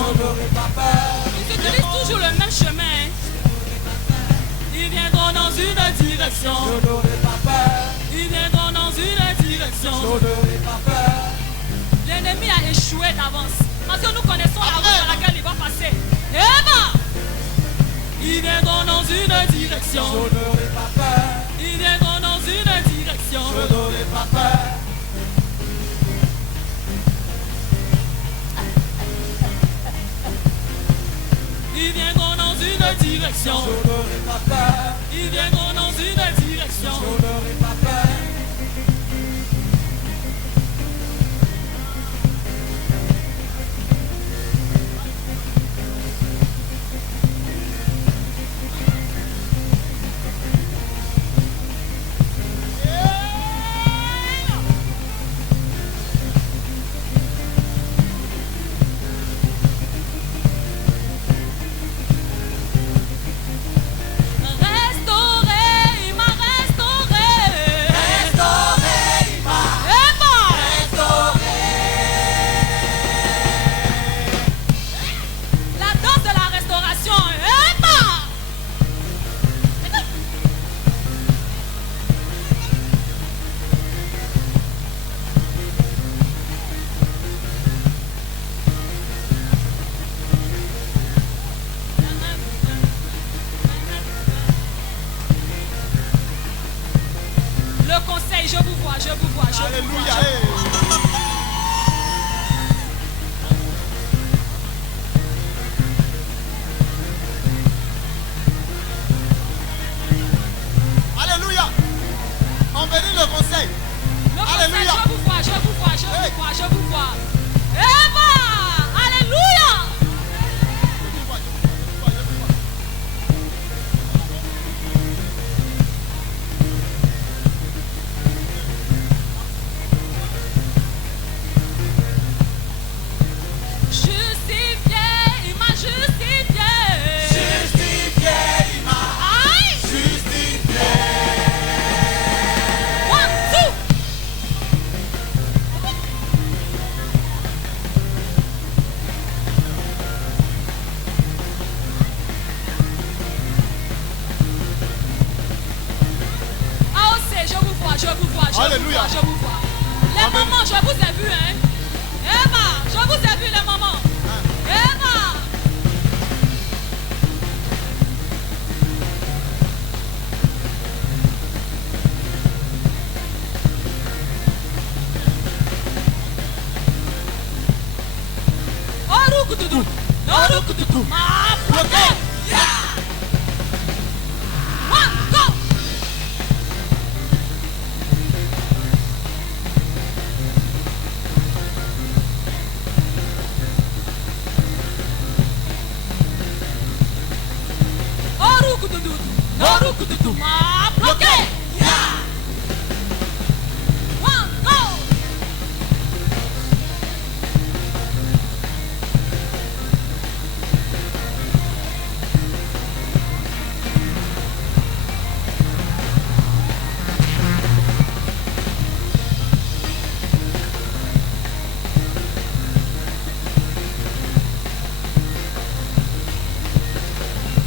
Je n'aurai pas peur. Ils utilisent toujours le même chemin. Ils viendront dans une direction. Je n'aurai pas peur. Ils viendront dans une direction. Je n'aurai pas peur. L'ennemi a échoué d'avance. Parce que nous connaissons la route dans laquelle il va passer. Et ben, ils viendront dans une direction. Je n'aurai pas peur. Ils viendront dans une direction. Je n'aurai pas peur. Ils viendront dans une direction. Je n'aurai pas peur. Ils viendront dans une direction. Je n'aurai pas peur. Restauré, il m'a restauré. Restauré, il m'a Et ben, restauré. la danse de la restauration. Et ben, le conseil, je vous vois, je vous vois, je vous vois. Alléluia. Alléluia. On bénit le conseil. Le conseil, Alléluia. je vous vois, je vous vois, je Hey. vous vois, je vous vois. Et ben, alléluia. Justifié, il m'a justifié. Justifié, il m'a Aïe. justifié. One, two. AOC, je vous vois, je vous vois, je vous Alléluia. vois, je vous vois. Les Amen. mamans, je vous ai vu, hein. Eva, je vous ai vu les mamans. Eva. Orukututu. Orukututu. Ma bloqué. One, go. Orukututu. Orukututu. Ma bloqué. One, go.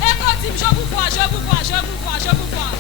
Écoute, je vous vois, je vous vois, je vous vois, je vous vois.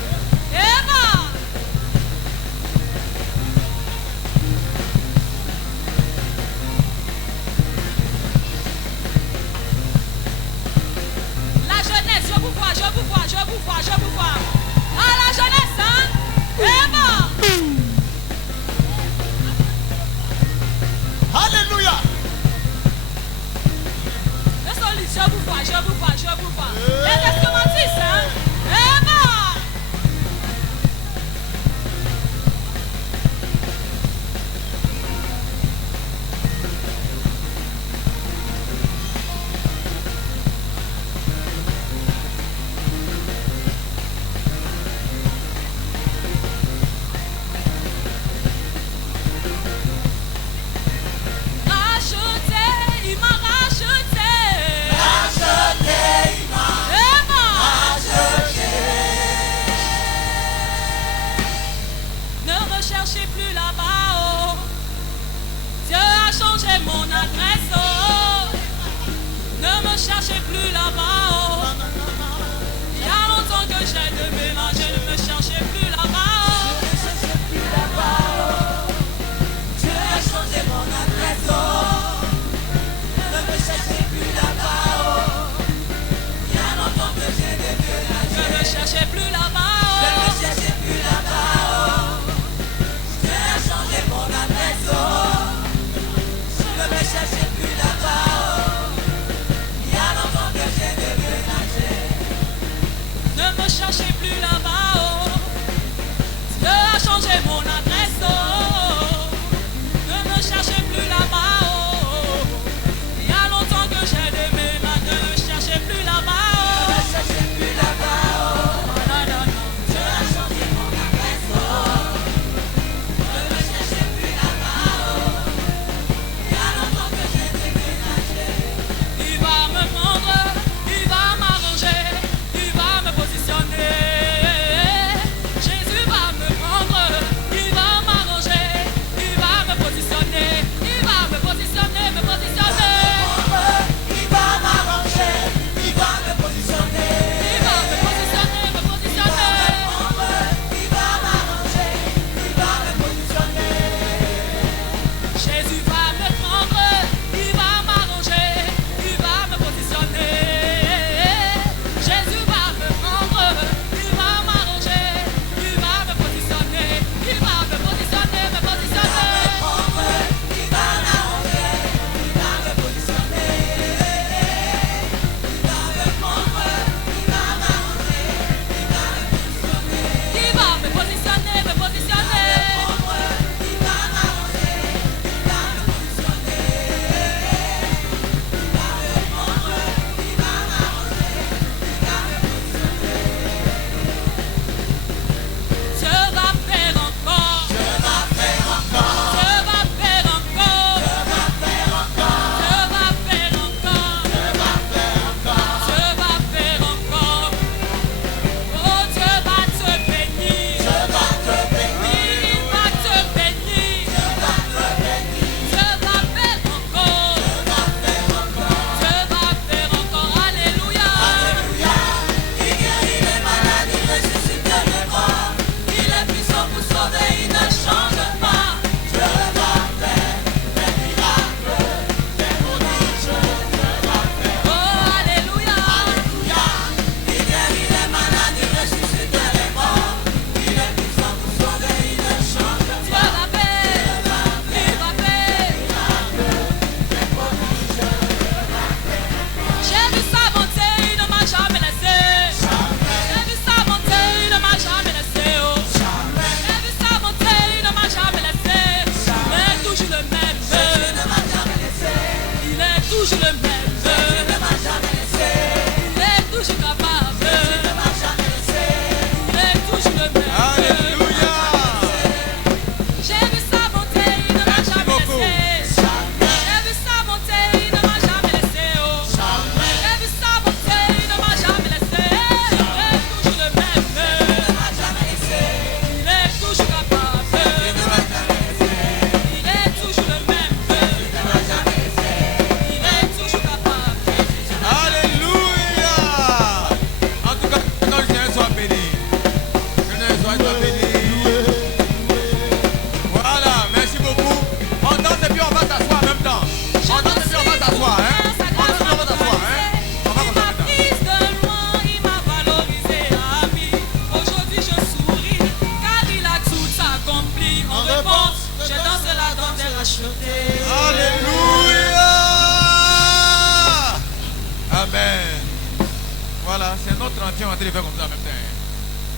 31, on va te le faire comme ça en même temps. Hein.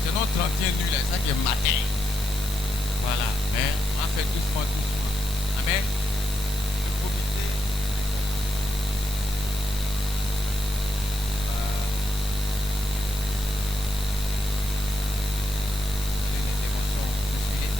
C'est notre 31 nul, c'est ça qui est matin. Voilà, mais on va faire doucement, doucement. Amen. De profiter. Une intervention bousculée.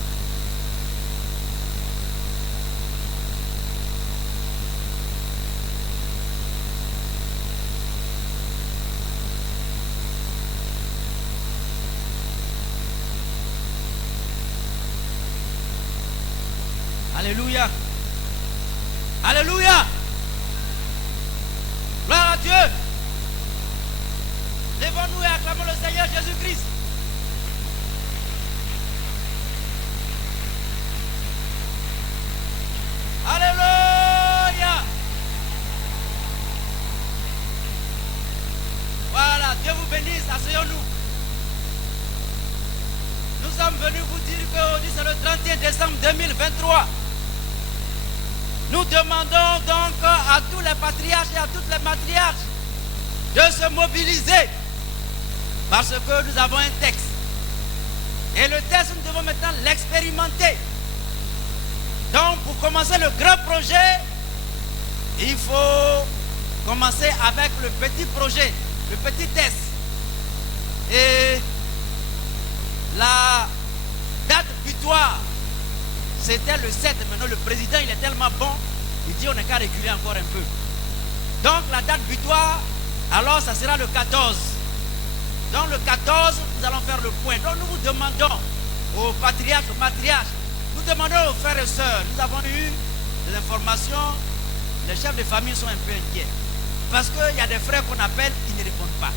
Alléluia. Alléluia. Gloire à Dieu. Lèvons-nous et acclamons le Seigneur Jésus-Christ. Alléluia. Voilà, Dieu vous bénisse. Asseyons-nous. Nous sommes venus vous dire qu'aujourd'hui c'est le 31 décembre 2023. Nous demandons donc à tous les patriarches et à toutes les matriarches de se mobiliser parce que nous avons un texte. Et le texte, nous devons maintenant l'expérimenter. Donc, pour commencer le grand projet, il faut commencer avec le petit projet, le petit test. Et la date butoir, c'était le 7. Maintenant, le président, il est tellement bon, il dit on n'a qu'à reculer encore un peu. Donc, la date butoir, alors, ça sera le 14. Donc, le 14, nous allons faire le point. Donc, nous vous demandons aux patriarches, aux matriarches, nous demandons aux frères et sœurs, nous avons eu des informations, les chefs de famille sont un peu inquiets. Parce qu'il y a des frères qu'on appelle, ils ne répondent pas.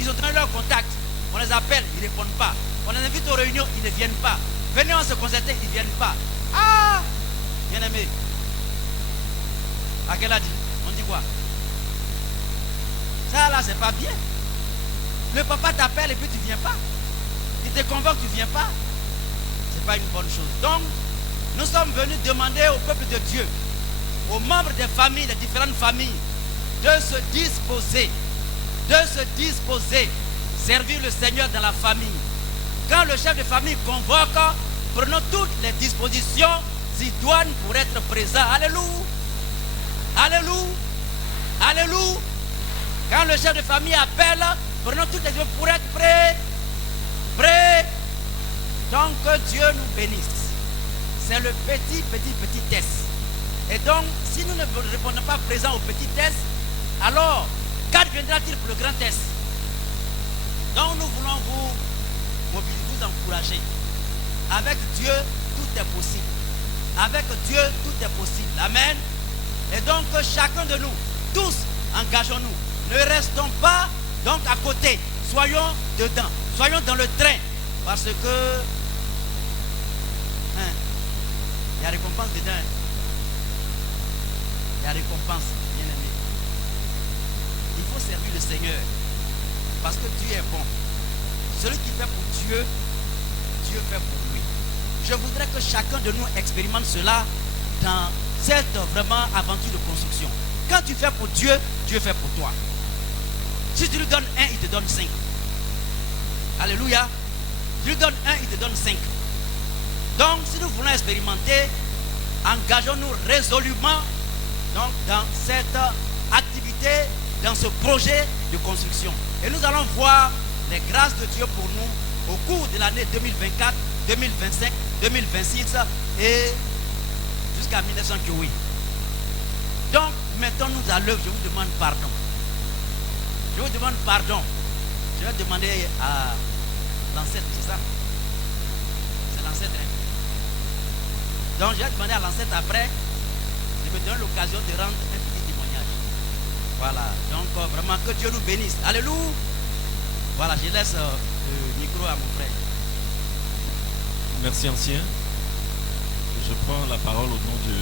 Ils ont donné leur contact, on les appelle, ils ne répondent pas. On les invite aux réunions, ils ne viennent pas. Venez, on se concerter, ils ne viennent pas. Ah, bien aimé. À quel a dit? On dit quoi? Ça là, c'est pas bien. Le papa t'appelle et puis tu ne viens pas. Il te convoque, tu ne viens pas. C'est pas une bonne chose. Donc, nous sommes venus demander au peuple de Dieu, aux membres des familles, des différentes familles, de se disposer, servir le Seigneur dans la famille. Quand le chef de famille convoque, prenons toutes les dispositions idoines pour être présents. Alléluia. Alléluia. Alléluia. Quand le chef de famille appelle, prenons toutes les dispositions pour être prêts. Prêts. Donc que Dieu nous bénisse. C'est le petit test. Et donc, si nous ne répondons pas présents au petit test, alors, qu'adviendra-t-il pour le grand test? Donc, nous voulons vous encourager. Avec Dieu, tout est possible. Avec Dieu, tout est possible. Amen. Et donc, chacun de nous, tous, engageons-nous. Ne restons pas donc à côté. Soyons dedans. Soyons dans le train. Parce que il y a récompense dedans. Il y a récompense, bien aimé. Il faut servir le Seigneur. Parce que Dieu est bon. Celui qui fait pour Dieu, Dieu fait pour lui. Je voudrais que chacun de nous expérimente cela dans cette vraiment aventure de construction. Quand tu fais pour Dieu, Dieu fait pour toi. Si tu lui donnes 1, il te donne 5. Alléluia. Tu lui donnes 1, il te donne 5. Donc, si nous voulons expérimenter, engageons-nous résolument donc, dans cette activité, dans ce projet de construction. Et nous allons voir les grâces de Dieu pour nous au cours de l'année 2024, 2025, 2026 et jusqu'à 1908. Donc, mettons-nous à l'œuvre. Je vous demande pardon. Je vous demande pardon. Je vais demander à l'ancêtre, c'est ça? C'est l'ancêtre. Hein? Donc, je vais demander à l'ancêtre après de me donner l'occasion de rendre un petit témoignage. Voilà. Donc, vraiment, que Dieu nous bénisse. Alléluia. Voilà, je laisse le micro à mon frère. Merci, ancien. Je prends la parole au nom de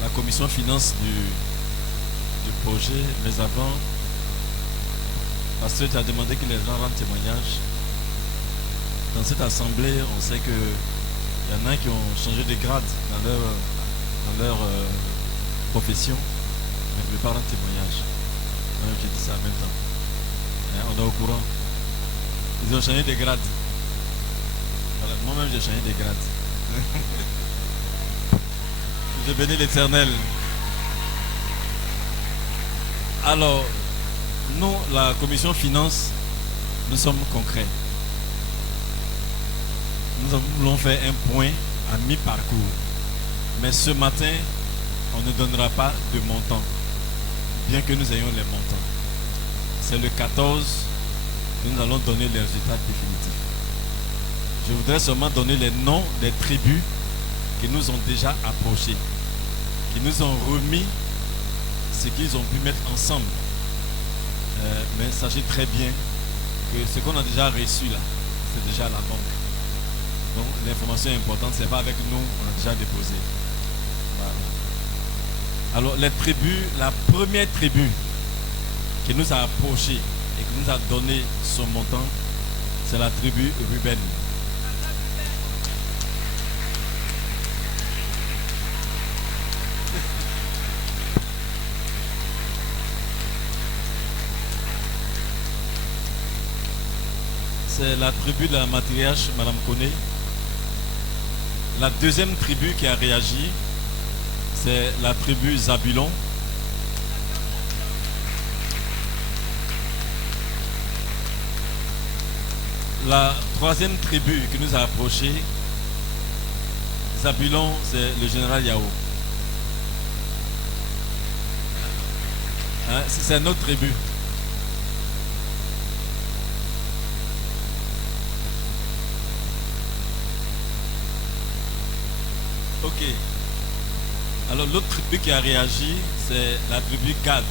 la commission finance du projet. Mais avant, parce que tu as demandé que les gens rendent témoignage. Dans cette assemblée, on sait qu'il y en a qui ont changé de grade dans leur profession, mais ne veulent pas rendre témoignage. Donc, je dis ça en même temps. On est au courant. Ils ont changé de grade. Voilà, moi-même j'ai changé de grade. Je bénis l'Éternel. Alors, nous, la commission finance, nous sommes concrets. Nous voulons faire un point à mi-parcours. Mais ce matin, on ne donnera pas de montant, bien que nous ayons les montants. C'est le 14 que nous allons donner les résultats définitifs. Je voudrais seulement donner les noms des tribus qui nous ont déjà approchés, qui nous ont remis ce qu'ils ont pu mettre ensemble. Mais sachez très bien que ce qu'on a déjà reçu là, c'est déjà à la banque. Donc l'information est importante, ce n'est pas avec nous, on a déjà déposé. Voilà. Alors les tribus, la première tribu qui nous a approchés et qui nous a donné son montant, c'est la tribu Ruben. C'est la tribu de la matriarche, Madame Koné. La deuxième tribu qui a réagi, c'est la tribu Zabulon. La troisième tribu qui nous a approchés, Zabulon, c'est le général Yao. Hein, c'est notre tribu. Ok. Alors l'autre tribu qui a réagi, c'est la tribu Gad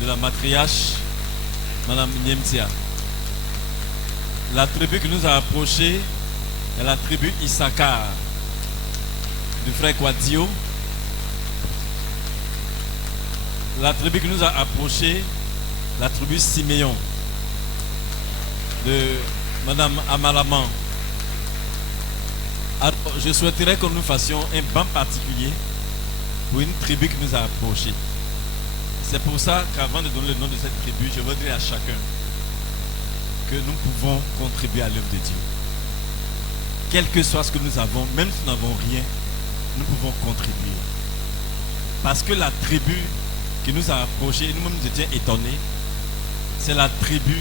de la matriarche Madame Niemtia. La tribu qui nous a approchés est la tribu Issachar du frère Kwadio. La tribu qui nous a approchés, la tribu Siméon de Madame Amalaman. Alors, je souhaiterais que nous fassions un banc particulier pour une tribu qui nous a approchés. C'est pour ça qu'avant de donner le nom de cette tribu, je veux dire à chacun que nous pouvons contribuer à l'œuvre de Dieu. Quel que soit ce que nous avons, même si nous n'avons rien, nous pouvons contribuer. Parce que la tribu qui nous a approchés, nous-mêmes nous étions étonnés, c'est la tribu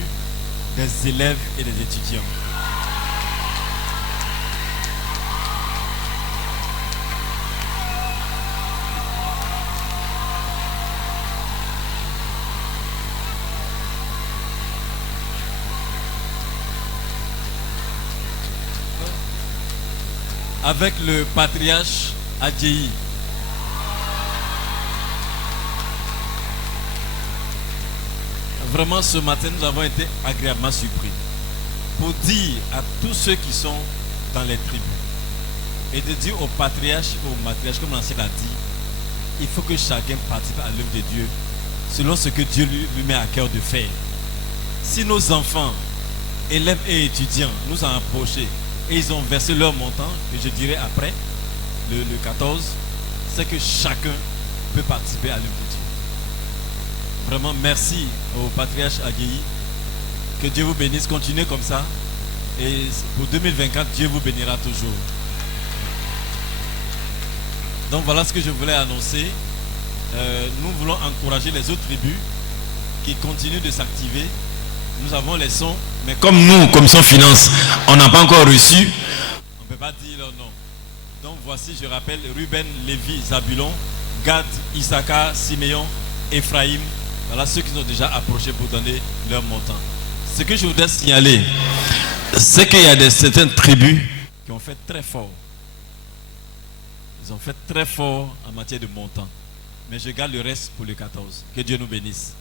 des élèves et des étudiants. Avec le patriarche Adjei. Vraiment, ce matin, nous avons été agréablement surpris. Pour dire à tous ceux qui sont dans les tribus, et de dire au patriarche et au matriarche, comme l'ancien l'a dit, il faut que chacun participe à l'œuvre de Dieu, selon ce que Dieu lui met à cœur de faire. Si nos enfants, élèves et étudiants, nous ont approchés, et ils ont versé leur montant, que je dirai après, le 14, c'est que chacun peut participer à l'œuvre de Dieu. Vraiment, merci au patriarche Adjei. Que Dieu vous bénisse, continuez comme ça. Et pour 2024, Dieu vous bénira toujours. Donc voilà ce que je voulais annoncer. Nous voulons encourager les autres tribus qui continuent de s'activer. Nous avons les sons, mais comme nous, commission finance, on n'a pas encore reçu, on ne peut pas dire leur nom. Donc voici, je rappelle, Ruben, Lévi, Zabulon, Gad, Issachar, Siméon, Ephraïm. Voilà ceux qui sont déjà approchés pour donner leur montant. Ce que je voudrais signaler, c'est qu'il y a certaines tribus qui ont fait très fort. Ils ont fait très fort en matière de montant. Mais je garde le reste pour le 14. Que Dieu nous bénisse.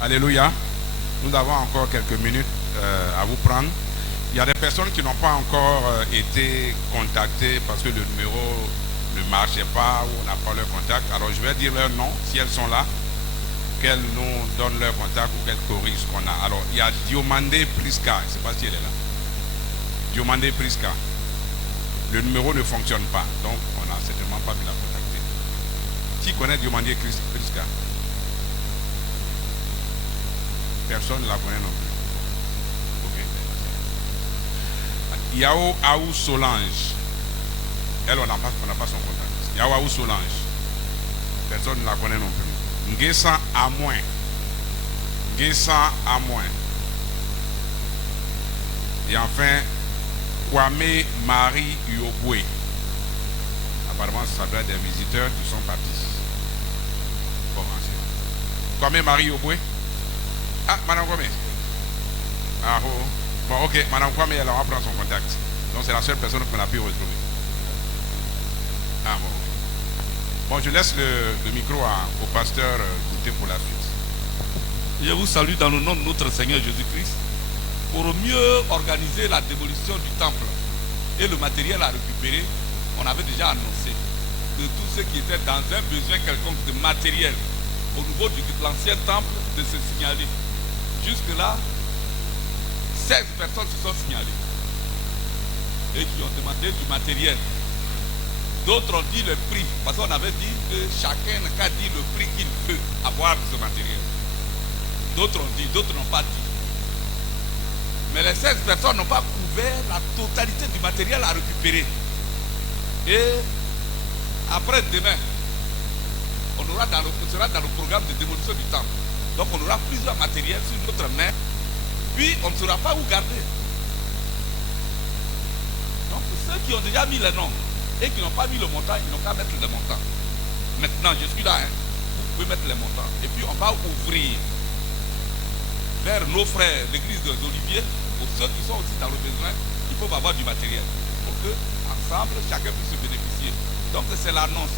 Alléluia. Nous avons encore quelques minutes à vous prendre. Il y a des personnes qui n'ont pas encore été contactées parce que le numéro ne marchait pas ou on n'a pas leur contact. Alors je vais dire leur nom, si elles sont là, qu'elles nous donnent leur contact ou qu'elles corrigent ce qu'on a. Alors il y a Diomandé Priska, je ne sais pas si elle est là. Diomandé Priska. Le numéro ne fonctionne pas, donc on n'a certainement pas pu la contacter. Qui connaît Diomandé Priska? Personne ne la connaît non plus. Ok. Yao Aou Solange. Elle, on n'a pas son contact. Yao Aou Solange. Personne ne la connaît non plus. Nguessan Amoin. Nguessan Amoin. Et enfin, Kwame Marie Yobwe. Apparemment, ça doit être des visiteurs qui sont partis. Bon, c'est Kwame Marie Yobwe. Ah, Madame Kwame. Ah, oh. Bon, ok, Madame Kwame, elle va prendre son contact. Donc, c'est la seule personne qu'on a pu retrouver. Ah, bon. Bon, je laisse le micro au pasteur Gouté pour la suite. Je vous salue dans le nom de notre Seigneur Jésus-Christ. Pour mieux organiser la démolition du temple et le matériel à récupérer, on avait déjà annoncé que tous ceux qui étaient dans un besoin quelconque de matériel au niveau de l'ancien temple de se signaler. Jusque-là, 16 personnes se sont signalées et qui ont demandé du matériel. D'autres ont dit le prix, parce qu'on avait dit que chacun n'a dit le prix qu'il veut avoir de ce matériel. D'autres ont dit, d'autres n'ont pas dit. Mais les 16 personnes n'ont pas couvert la totalité du matériel à récupérer. Et après demain, on sera dans le programme de démolition du temple. Donc on aura plusieurs matériels sur notre main. Puis on ne saura pas où garder. Donc ceux qui ont déjà mis les noms et qui n'ont pas mis le montant, ils n'ont qu'à mettre le montant. Maintenant, je suis là, hein. Vous pouvez mettre les montants. Et puis on va ouvrir vers nos frères, l'église des Oliviers, pour ceux qui sont aussi dans le besoin, ils peuvent avoir du matériel. Pour que, ensemble, chacun puisse se bénéficier. Donc c'est l'annonce.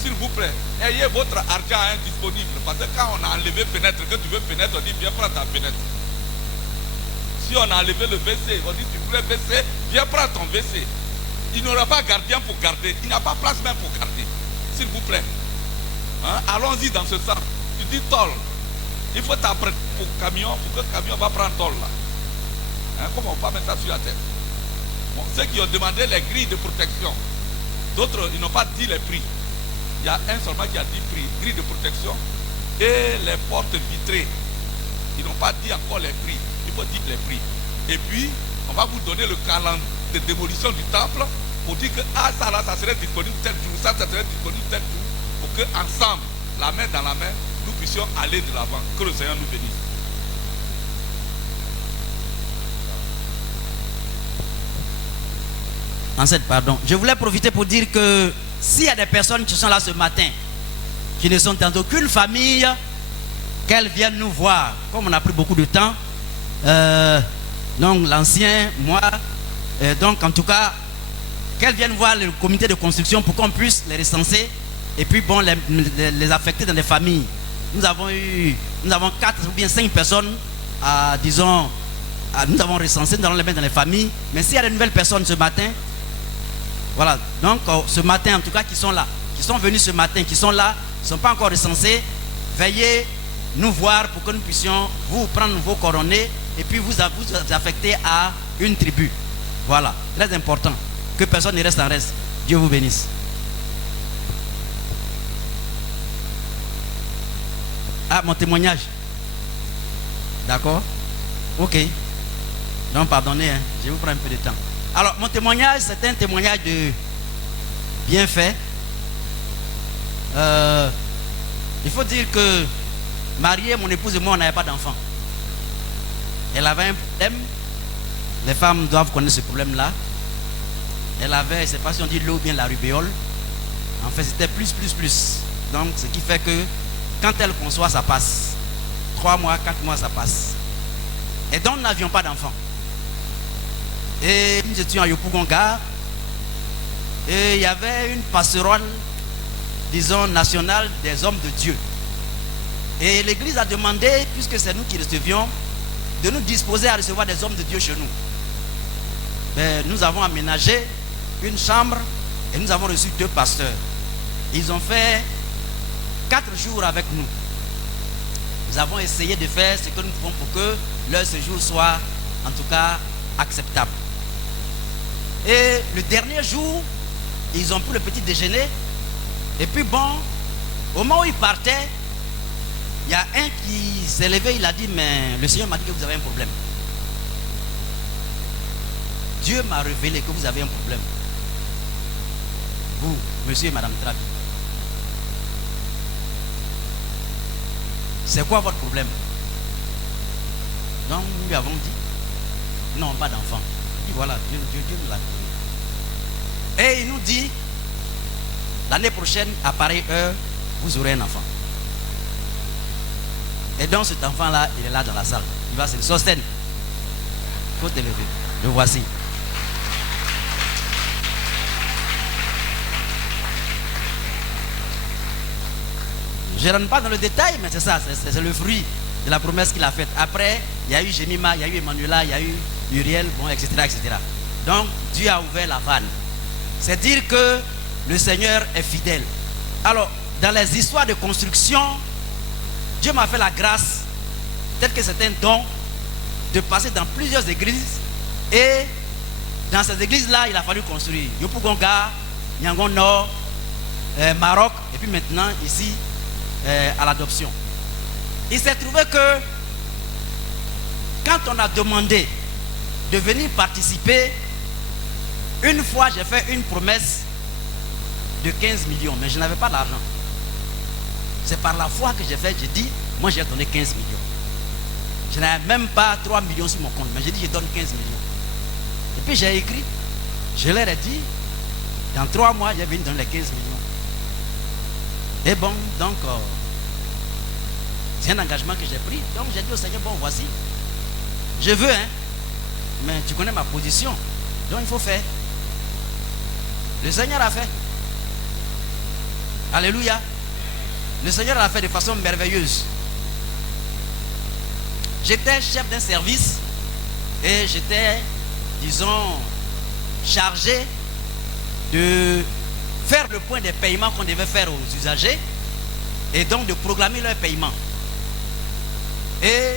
S'il vous plaît, ayez votre argent disponible. Parce que quand on a enlevé fenêtre, que tu veux fenêtre, on dit viens prendre ta fenêtre. Si on a enlevé le WC, on dit tu voulais WC, viens prendre ton WC. Il n'aura pas gardien pour garder. Il n'a pas place même pour garder. S'il vous plaît. Hein? Allons-y dans ce sens. Tu dis tol. Il faut t'apprêter pour le camion, pour que le camion va prendre tol là. Hein? Comment on va mettre ça sur la tête? Bon, ceux qui ont demandé les grilles de protection, d'autres, ils n'ont pas dit les prix. Il y a un seulement qui a dit prix, grille de protection et les portes vitrées. Ils n'ont pas dit encore les prix. Il faut dire les prix. Et puis, on va vous donner le calendrier de démolition du temple pour dire que ça là, ça serait disponible tel jour, ça serait disponible tel jour, pour que ensemble, la main dans la main, nous puissions aller de l'avant. Que le Seigneur nous bénisse. Ancêtre, pardon. Je voulais profiter pour dire que s'il y a des personnes qui sont là ce matin, qui ne sont dans aucune famille, qu'elles viennent nous voir. Comme on a pris beaucoup de temps, donc l'ancien, moi, donc en tout cas, qu'elles viennent voir le comité de construction pour qu'on puisse les recenser et puis bon, les affecter dans les familles. Nous avons 4 ou bien 5 personnes, disons, nous avons recensé, nous allons les mettre dans les familles. Mais s'il y a de nouvelles personnes ce matin, voilà, donc ce matin en tout cas qui sont là, qui sont venus ce matin, qui sont là, qui ne sont pas encore recensés, veuillez nous voir pour que nous puissions vous prendre vos coordonnées et puis vous affecter à une tribu. Voilà, très important, que personne ne reste en reste. Dieu vous bénisse. Ah, mon témoignage. D'accord? Ok. Donc pardonnez, hein, je vous prends un peu de temps. Alors, mon témoignage, c'est un témoignage de bienfait. Il faut dire que mariée, mon épouse et moi, on n'avait pas d'enfant. Elle avait un problème. Les femmes doivent connaître ce problème-là. Elle avait, je ne sais pas si on dit l'eau ou bien la rubéole. En fait, c'était plus. Donc, ce qui fait que quand elle conçoit, ça passe. 3 mois, 4 mois, ça passe. Et donc, nous n'avions pas d'enfant. Et nous étions à Yopougonga. Et il y avait une passerelle, disons, nationale des hommes de Dieu. Et l'église a demandé, puisque c'est nous qui recevions, de nous disposer à recevoir des hommes de Dieu chez nous. Mais nous avons aménagé une chambre et nous avons reçu 2 pasteurs. Ils ont fait 4 jours avec nous. Nous avons essayé de faire ce que nous pouvons pour que leur séjour soit en tout cas acceptable. Et le dernier jour, ils ont pris le petit déjeuner. Et puis bon, au moment où ils partaient, Il y a un qui s'est levé, il a dit, mais le Seigneur m'a dit que vous avez un problème. Dieu m'a révélé que vous avez un problème. Vous, monsieur et madame Trabi. C'est quoi votre problème? Donc nous lui avons dit, non, pas d'enfant. Il dit, voilà, Dieu nous l'a donné. Et il nous dit, l'année prochaine, à pareille heure, vous aurez un enfant. Et donc cet enfant-là, il est là dans la salle. Il va se dire, Sostène, il faut te lever. Le voici. Je ne rentre pas dans le détail, mais c'est ça, c'est le fruit de la promesse qu'il a faite. Après, il y a eu Jemima, il y a eu Emmanuela, il y a eu Uriel, bon, etc., etc. Donc, Dieu a ouvert la vanne. C'est dire que le Seigneur est fidèle. Alors, dans les histoires de construction, Dieu m'a fait la grâce, tel que c'est un don, de passer dans plusieurs églises. Et dans ces églises-là, il a fallu construire Yopougonga, Yangon Nord, Maroc, et puis maintenant, ici, à l'adoption. Il s'est trouvé que quand on a demandé de venir participer, une fois j'ai fait une promesse de 15 millions, mais je n'avais pas d'argent. C'est par la foi que j'ai fait, j'ai dit, moi j'ai donné 15 millions. Je n'avais même pas 3 millions sur mon compte, mais j'ai dit je donne 15 millions. Et puis j'ai écrit, je leur ai dit, dans 3 mois, je vais donner les 15 millions. Et bon, donc, c'est un engagement que j'ai pris. Donc j'ai dit au Seigneur, bon, voici. Je veux, hein, mais tu connais ma position. Donc il faut faire. Le Seigneur a fait. Alléluia. Le Seigneur l'a fait de façon merveilleuse. J'étais chef d'un service et j'étais, disons, chargé de faire le point des paiements qu'on devait faire aux usagers et donc de programmer leur paiement. Et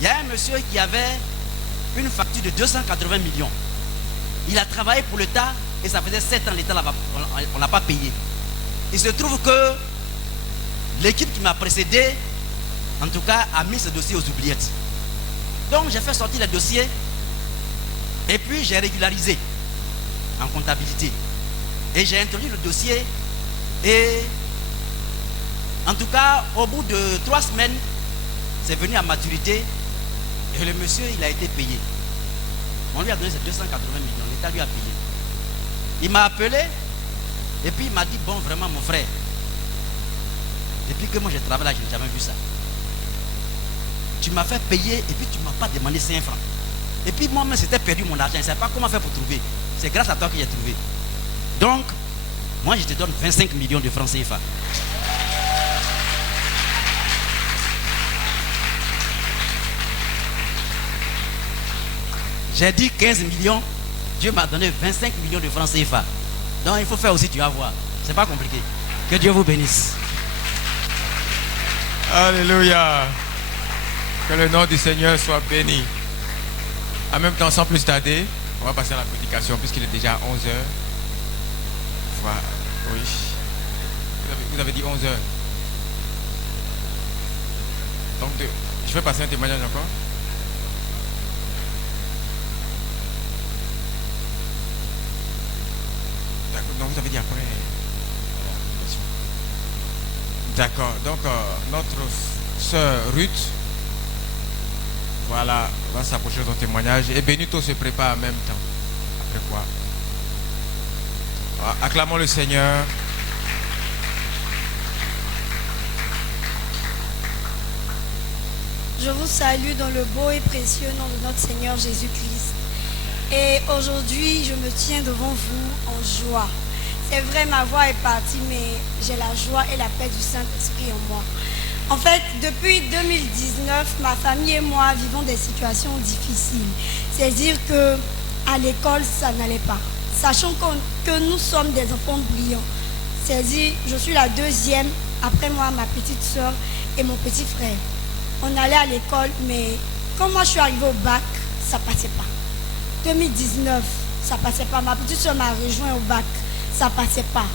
il y a un monsieur qui avait une facture de 280 millions. Il a travaillé pour l'État et ça faisait 7 ans l'État on ne l'a pas payé. Il se trouve que l'équipe qui m'a précédé, en tout cas, a mis ce dossier aux oubliettes. Donc j'ai fait sortir les dossiers et puis j'ai régularisé en comptabilité. Et j'ai introduit le dossier et en tout cas, au bout de 3 semaines, c'est venu à maturité et le monsieur, il a été payé. On lui a donné ces 280 millions, l'État lui a payé. Il m'a appelé et puis il m'a dit, bon, vraiment mon frère, depuis que moi je travaille là, je n'ai jamais vu ça. Tu m'as fait payer et puis tu ne m'as pas demandé 5 francs. Et puis moi-même, c'était perdu mon argent, je ne savais pas comment faire pour trouver. C'est grâce à toi que j'ai trouvé. Donc, moi je te donne 25 millions de francs CFA. J'ai dit 15 millions, Dieu m'a donné 25 millions de francs CFA. Donc il faut faire aussi, tu vas voir. C'est pas compliqué. Que Dieu vous bénisse. Alléluia. Que le nom du Seigneur soit béni. En même temps, sans plus tarder, on va passer à la prédication puisqu'il est déjà 11h. Voilà. Oui. Vous avez dit 11h. Donc, je vais passer un témoignage encore. D'accord. Donc, vous avez dit après. D'accord. Donc, notre sœur Ruth, voilà, va s'approcher de ton témoignage. Et Benito se prépare en même temps. Après quoi? Voilà, acclamons le Seigneur. Je vous salue dans le beau et précieux nom de notre Seigneur Jésus-Christ. Et aujourd'hui, je me tiens devant vous en joie. C'est vrai, ma voix est partie, mais j'ai la joie et la paix du Saint-Esprit en moi. En fait, depuis 2019, ma famille et moi vivons des situations difficiles. C'est-à-dire qu'à l'école, ça n'allait pas. Sachant que nous sommes des enfants brillants. C'est-à-dire, je suis la deuxième, après moi, ma petite soeur et mon petit frère. On allait à l'école, mais quand moi je suis arrivée au bac, ça ne passait pas. 2019, ça ne passait pas. Ma petite soeur m'a rejoint au bac, ça ne passait pas.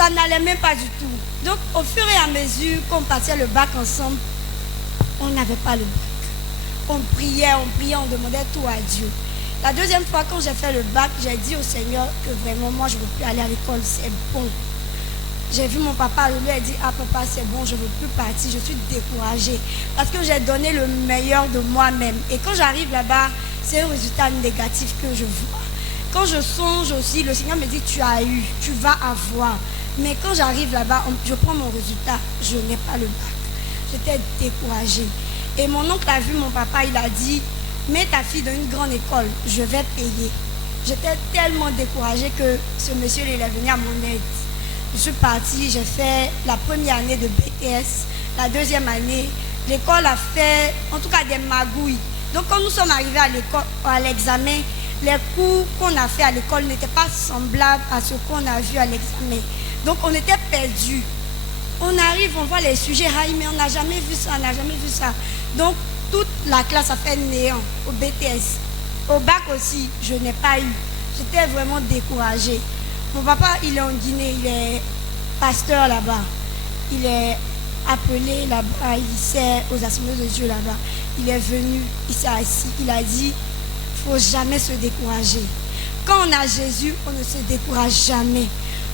Ça n'allait même pas du tout. Donc, au fur et à mesure qu'on passait le bac ensemble, on n'avait pas le bac. On priait, on demandait tout à Dieu. La deuxième fois, quand j'ai fait le bac, j'ai dit au Seigneur que vraiment, moi, je ne veux plus aller à l'école, c'est bon. J'ai vu mon papa, je lui ai dit, ah papa, c'est bon, je ne veux plus partir, je suis découragée. Parce que j'ai donné le meilleur de moi-même. Et quand j'arrive là-bas, c'est un résultat négatif que je vois. Quand je songe aussi, le Seigneur me dit, tu as eu, tu vas avoir. Mais quand j'arrive là-bas, je prends mon résultat, je n'ai pas le bac. J'étais découragée. Et mon oncle a vu mon papa, il a dit, mets ta fille dans une grande école, je vais payer. J'étais tellement découragée que ce monsieur, il est venu à mon aide. Je suis partie, j'ai fait la première année de BTS, la deuxième année. L'école a fait, en tout cas, des magouilles. Donc, quand nous sommes arrivés à l'école, à l'examen, les cours qu'on a fait à l'école n'étaient pas semblables à ce qu'on a vu à l'examen. Donc, on était perdus. On arrive, on voit les sujets, mais on n'a jamais vu ça, on n'a jamais vu ça. Donc, toute la classe a fait néant au BTS. Au bac aussi, je n'ai pas eu. J'étais vraiment découragée. Mon papa, il est en Guinée, il est pasteur là-bas. Il est appelé là-bas, il sert aux assemblées de Dieu là-bas. Il est venu, il s'est assis, il a dit, il ne faut jamais se décourager. Quand on a Jésus, on ne se décourage jamais.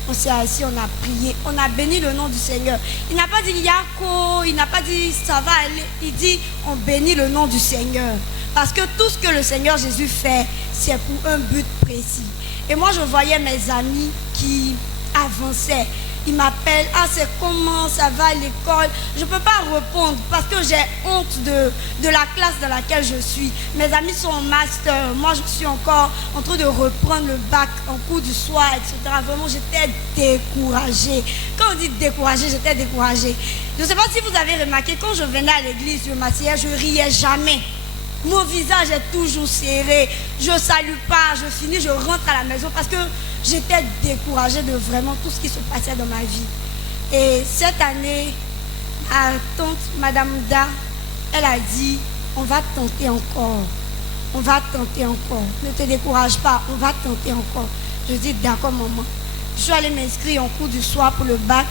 On s'est assis, on a prié, on a béni le nom du Seigneur. Il n'a pas dit Yako, il n'a pas dit ça va aller. Il dit on bénit le nom du Seigneur. Parce que tout ce que le Seigneur Jésus fait, c'est pour un but précis. Et moi, je voyais mes amis qui avançaient. Ils m'appellent, ah c'est comment, ça va à l'école. Je ne peux pas répondre parce que j'ai honte de la classe dans laquelle je suis. Mes amis sont en master, moi je suis encore en train de reprendre le bac en cours du soir, etc. Vraiment, j'étais découragée. Quand on dit découragée, j'étais découragée. Je ne sais pas si vous avez remarqué, quand je venais à l'église, je m'asseyais, je riais jamais. Mon visage est toujours serré. Je ne salue pas, je finis, je rentre à la maison parce que j'étais découragée de vraiment tout ce qui se passait dans ma vie. Et cette année, ma tante, Madame Da, elle a dit, on va tenter encore. On va tenter encore. Ne te décourage pas, on va tenter encore. Je dis, d'accord maman. Je suis allée m'inscrire en cours du soir pour le bac.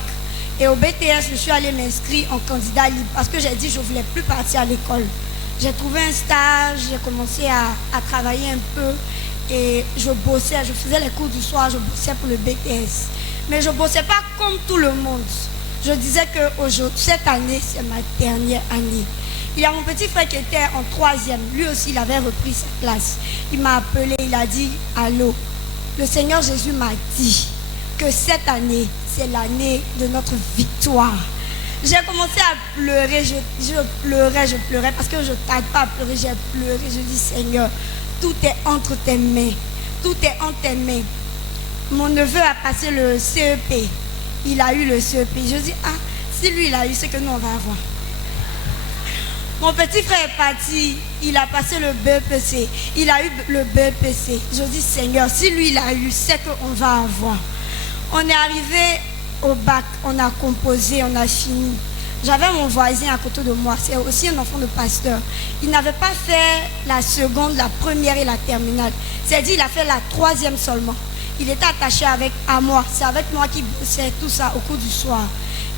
Et au BTS, je suis allée m'inscrire en candidat libre parce que j'ai dit, je ne voulais plus partir à l'école. J'ai trouvé un stage, j'ai commencé à travailler un peu et je bossais, je faisais les cours du soir, je bossais pour le BTS. Mais je ne bossais pas comme tout le monde. Je disais que cette année, c'est ma dernière année. Il y a mon petit frère qui était en 3e, lui aussi il avait repris sa classe. Il m'a appelé, il a dit, allô, le Seigneur Jésus m'a dit que cette année, c'est l'année de notre victoire. J'ai commencé à pleurer, je pleurais parce que je ne tarde pas à pleurer, j'ai pleuré, je dis Seigneur, tout est entre tes mains, tout est entre tes mains. Mon neveu a passé le CEP, il a eu le CEP, je dis ah, si lui il a eu, c'est que nous on va avoir. Mon petit frère est parti, il a passé le BEPC, il a eu le BEPC, je dis Seigneur, si lui il a eu, c'est qu'on va avoir. On est arrivé au bac, on a composé, on a fini. J'avais mon voisin à côté de moi, c'est aussi un enfant de pasteur. Il n'avait pas fait la seconde, la première et la terminale. C'est-à-dire, il a fait la 3e seulement. Il était attaché à moi, c'est avec moi qu'il bossait tout ça au cours du soir.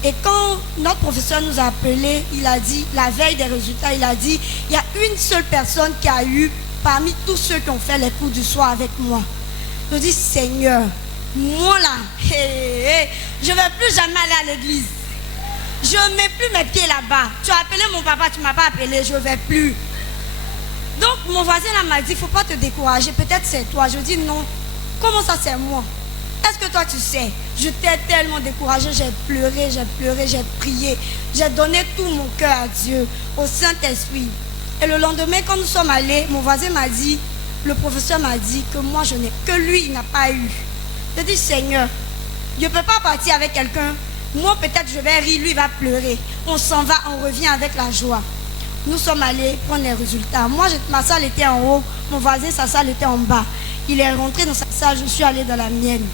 Et quand notre professeur nous a appelés, il a dit, la veille des résultats, il a dit, il y a une seule personne qui a eu parmi tous ceux qui ont fait les cours du soir avec moi. Je dis, Seigneur, moi là, je ne vais plus jamais aller à l'église. Je ne mets plus mes pieds là-bas. Tu as appelé mon papa, tu ne m'as pas appelé, je ne vais plus. Donc mon voisin là m'a dit, il ne faut pas te décourager, peut-être c'est toi. Je dis non, comment ça c'est moi? Est-ce que toi tu sais? J'étais tellement découragée, j'ai pleuré, j'ai prié. J'ai donné tout mon cœur à Dieu, au Saint-Esprit. Et le lendemain, quand nous sommes allés, mon voisin m'a dit, le professeur m'a dit que moi je n'ai, que lui il n'a pas eu. Je dis Seigneur, je ne peux pas partir avec quelqu'un. Moi peut-être je vais rire, lui il va pleurer. On s'en va, on revient avec la joie. Nous sommes allés prendre les résultats. Moi ma salle était en haut, mon voisin sa salle était en bas. Il est rentré dans sa salle, je suis allée dans la mienne.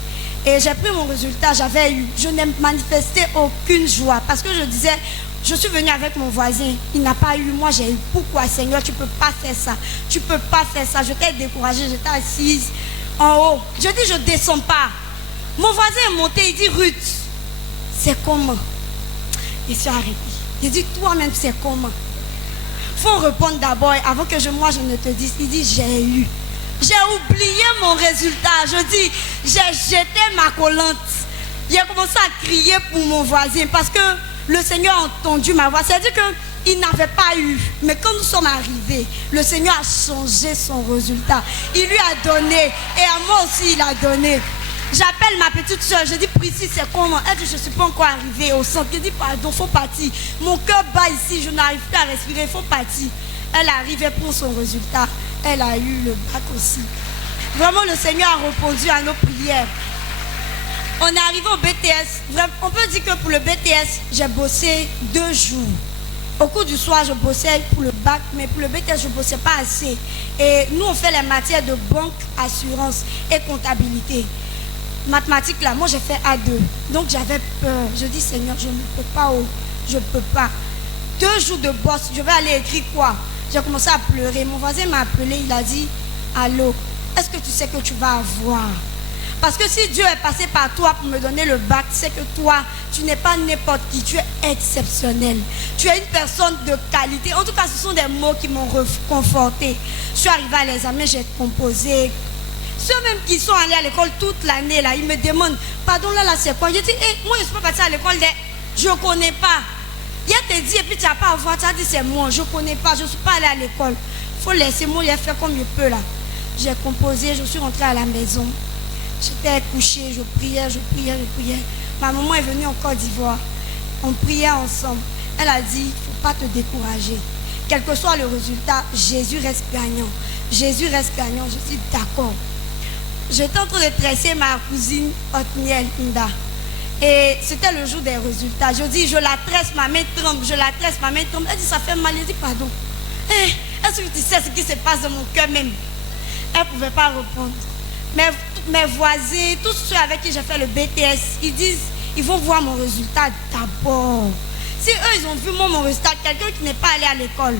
Et j'ai pris mon résultat, je n'ai manifesté aucune joie. Parce que je disais, je suis venue avec mon voisin, il n'a pas eu, moi j'ai eu. Pourquoi Seigneur, tu ne peux pas faire ça? Tu ne peux pas faire ça. J'étais découragée, j'étais assise en haut. Je dis, je ne descends pas. Mon voisin est monté, il dit, Ruth, c'est comment? Il s'est arrêté. J'ai dit, toi-même, c'est comment? Faut répondre d'abord avant que moi je ne te dise. Il dit, j'ai eu. J'ai oublié mon résultat. Je dis, j'ai jeté ma collante. J'ai commencé à crier pour mon voisin parce que le Seigneur a entendu ma voix. C'est-à-dire qu'il n'avait pas eu. Mais quand nous sommes arrivés, le Seigneur a changé son résultat. Il lui a donné. Et à moi aussi, il a donné. J'appelle ma petite soeur. Je dis, Priscille, c'est comment? Elle dit, je ne suis pas encore arrivée au centre. Je dis, pardon, il faut partir. Mon cœur bat ici. Je n'arrive plus à respirer. Il faut partir. Elle arrive, elle prend son résultat. Elle a eu le bac aussi. Vraiment, le Seigneur a répondu à nos prières. On est arrivé au BTS. On peut dire que pour le BTS, j'ai bossé 2 jours. Au cours du soir, je bossais pour le bac, mais pour le BTS, je ne bossais pas assez. Et nous, on fait les matières de banque, assurance et comptabilité. Mathématiques, là, moi, j'ai fait A2. Donc, j'avais peur. Je dis, Seigneur, je ne peux pas. Je ne peux pas. 2 jours de bosse, je vais aller écrire quoi? J'ai commencé à pleurer. Mon voisin m'a appelé, il a dit, allô, est-ce que tu sais que tu vas avoir? Parce que si Dieu est passé par toi pour me donner le bac, c'est que toi, tu n'es pas n'importe qui, tu es exceptionnel. Tu es une personne de qualité. En tout cas, ce sont des mots qui m'ont conforté. Je suis arrivée à l'examen, j'ai composé. Ceux-mêmes qui sont allés à l'école toute l'année, là, ils me demandent, pardon, là, c'est quoi? Je dis, moi, je ne suis pas partie à l'école, je ne connais pas. Il te dit, et puis tu n'as pas à voir, tu as dit, c'est moi, je ne connais pas, je ne suis pas allée à l'école. Il faut laisser moi, il a fait comme je peux, là. J'ai composé, je suis rentrée à la maison. J'étais couchée, je priais. Ma maman est venue en Côte d'Ivoire. On priait ensemble. Elle a dit, il ne faut pas te décourager. Quel que soit le résultat, Jésus reste gagnant. Jésus reste gagnant. Je dis, d'accord. J'étais en train de tresser ma cousine Otniel Inda. Et c'était le jour des résultats. Je dis, je la tresse, ma main tremble. Elle dit, ça fait mal. Je dis, pardon. Est-ce que tu sais ce qui se passe dans mon cœur même? Elle ne pouvait pas répondre. Mes voisins, tous ceux avec qui j'ai fait le BTS, ils disent, ils vont voir mon résultat d'abord. Si eux, ils ont vu mon résultat, quelqu'un qui n'est pas allé à l'école,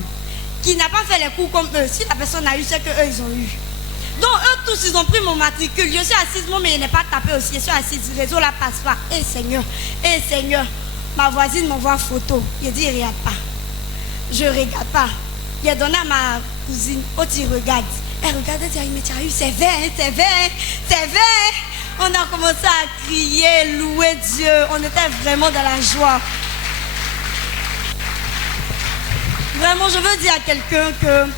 qui n'a pas fait les cours comme eux, si la personne a eu, c'est qu'eux, ils ont eu. Donc, eux tous, ils ont pris mon matricule. Je suis assise, moi, mais il n'est pas tapé aussi. Je suis assise, le réseau là passe pas. Seigneur, ma voisine m'envoie photo. Il dit, regarde pas. Je regarde pas. Il a donné à ma cousine, il regarde. Elle regarde, elle dit, mais tu as eu, c'est vrai. On a commencé à crier, louer Dieu. On était vraiment dans la joie. Vraiment, je veux dire à quelqu'un que,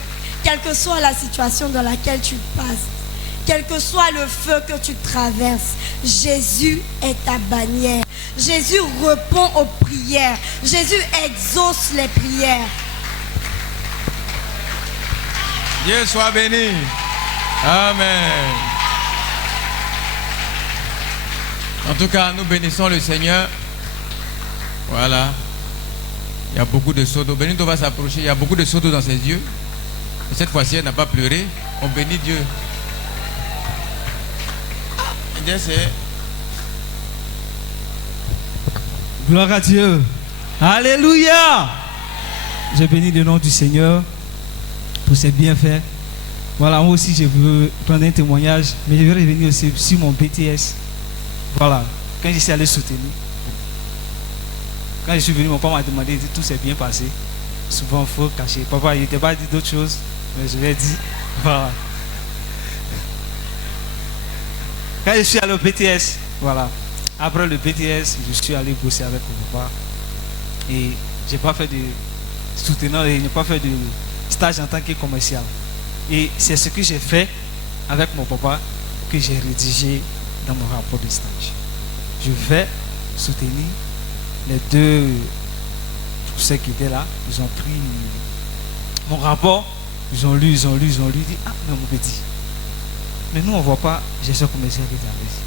quelle que soit la situation dans laquelle tu passes, quel que soit le feu que tu traverses, Jésus est ta bannière. Jésus répond aux prières. Jésus exauce les prières. Dieu soit béni. Amen. En tout cas, nous bénissons le Seigneur. Voilà. Il y a beaucoup de seaux d'eau. Benito va s'approcher. Il y a beaucoup de seaux d'eau dans ses yeux. Et cette fois-ci, elle n'a pas pleuré. On bénit Dieu. Gloire à Dieu. Alléluia. Je bénis le nom du Seigneur pour ses bienfaits. Voilà, moi aussi je veux prendre un témoignage, mais je vais revenir aussi sur mon BTS. Voilà, quand je suis allé soutenir, quand je suis venu, mon papa m'a demandé, tout s'est bien passé. Souvent il faut cacher. Papa, il n'était pas dit d'autres choses, mais je lui ai dit, voilà. Quand je suis allé au BTS, voilà, après le BTS, je suis allé bosser avec mon papa. Et je n'ai pas fait de soutenant, je n'ai pas fait de stage en tant que commercial. Et c'est ce que j'ai fait avec mon papa que j'ai rédigé dans mon rapport de stage. Je vais soutenir les deux, tous ceux qui étaient là. Ils ont pris mon rapport, ils ont lu, ils ont dit, ah, mais mon petit. Mais nous, on ne voit pas gestion commerciale qui est ici.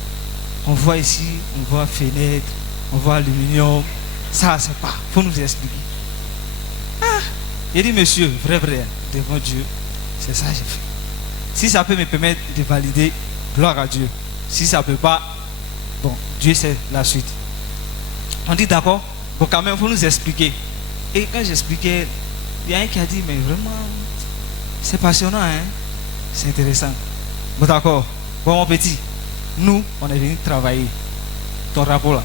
On voit ici, on voit fenêtre, on voit aluminium. Ça, c'est pas. Il faut nous expliquer. Ah, il dit, monsieur, vrai, devant Dieu, c'est ça que j'ai fait. Si ça peut me permettre de valider, gloire à Dieu. Si ça ne peut pas, bon, Dieu sait la suite. On dit d'accord, bon, quand même, il faut nous expliquer. Et quand j'expliquais, il y a un qui a dit, mais vraiment, c'est passionnant, hein? C'est intéressant. Bon, d'accord. Bon, mon petit, nous, on est venu travailler. Ton rapport là,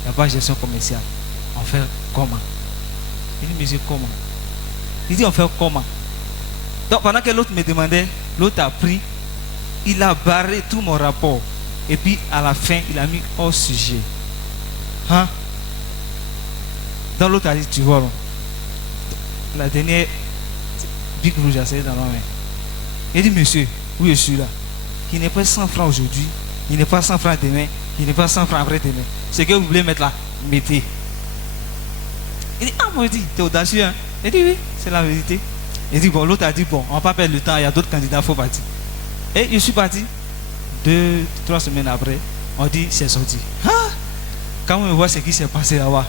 Il n'y a pas de gestion commerciale. On fait comment? Il dit, monsieur, comment? Il dit, on fait comment? Donc pendant que l'autre me demandait, l'autre a pris, il a barré tout mon rapport. Et puis à la fin, il a mis hors sujet. Hein? Dans l'autre a dit, tu vois, la dernière bic rouge a serré dans ma main. Il dit, monsieur, oui, je suis là. Il n'est pas 100 francs aujourd'hui, il n'est pas 100 francs demain, il n'est pas 100 francs après-demain. Ce que vous voulez mettre là, mettez. Il dit, ah, moi, je dis, t'es audacieux, hein? Il dit, oui, c'est la vérité. Il dit, bon, l'autre a dit, bon, on ne va pas perdre le temps, il y a d'autres candidats, il faut partir. Et je suis parti. 2-3 semaines après, on dit, c'est sorti. Ah! Quand on voit ce qui s'est passé là-bas,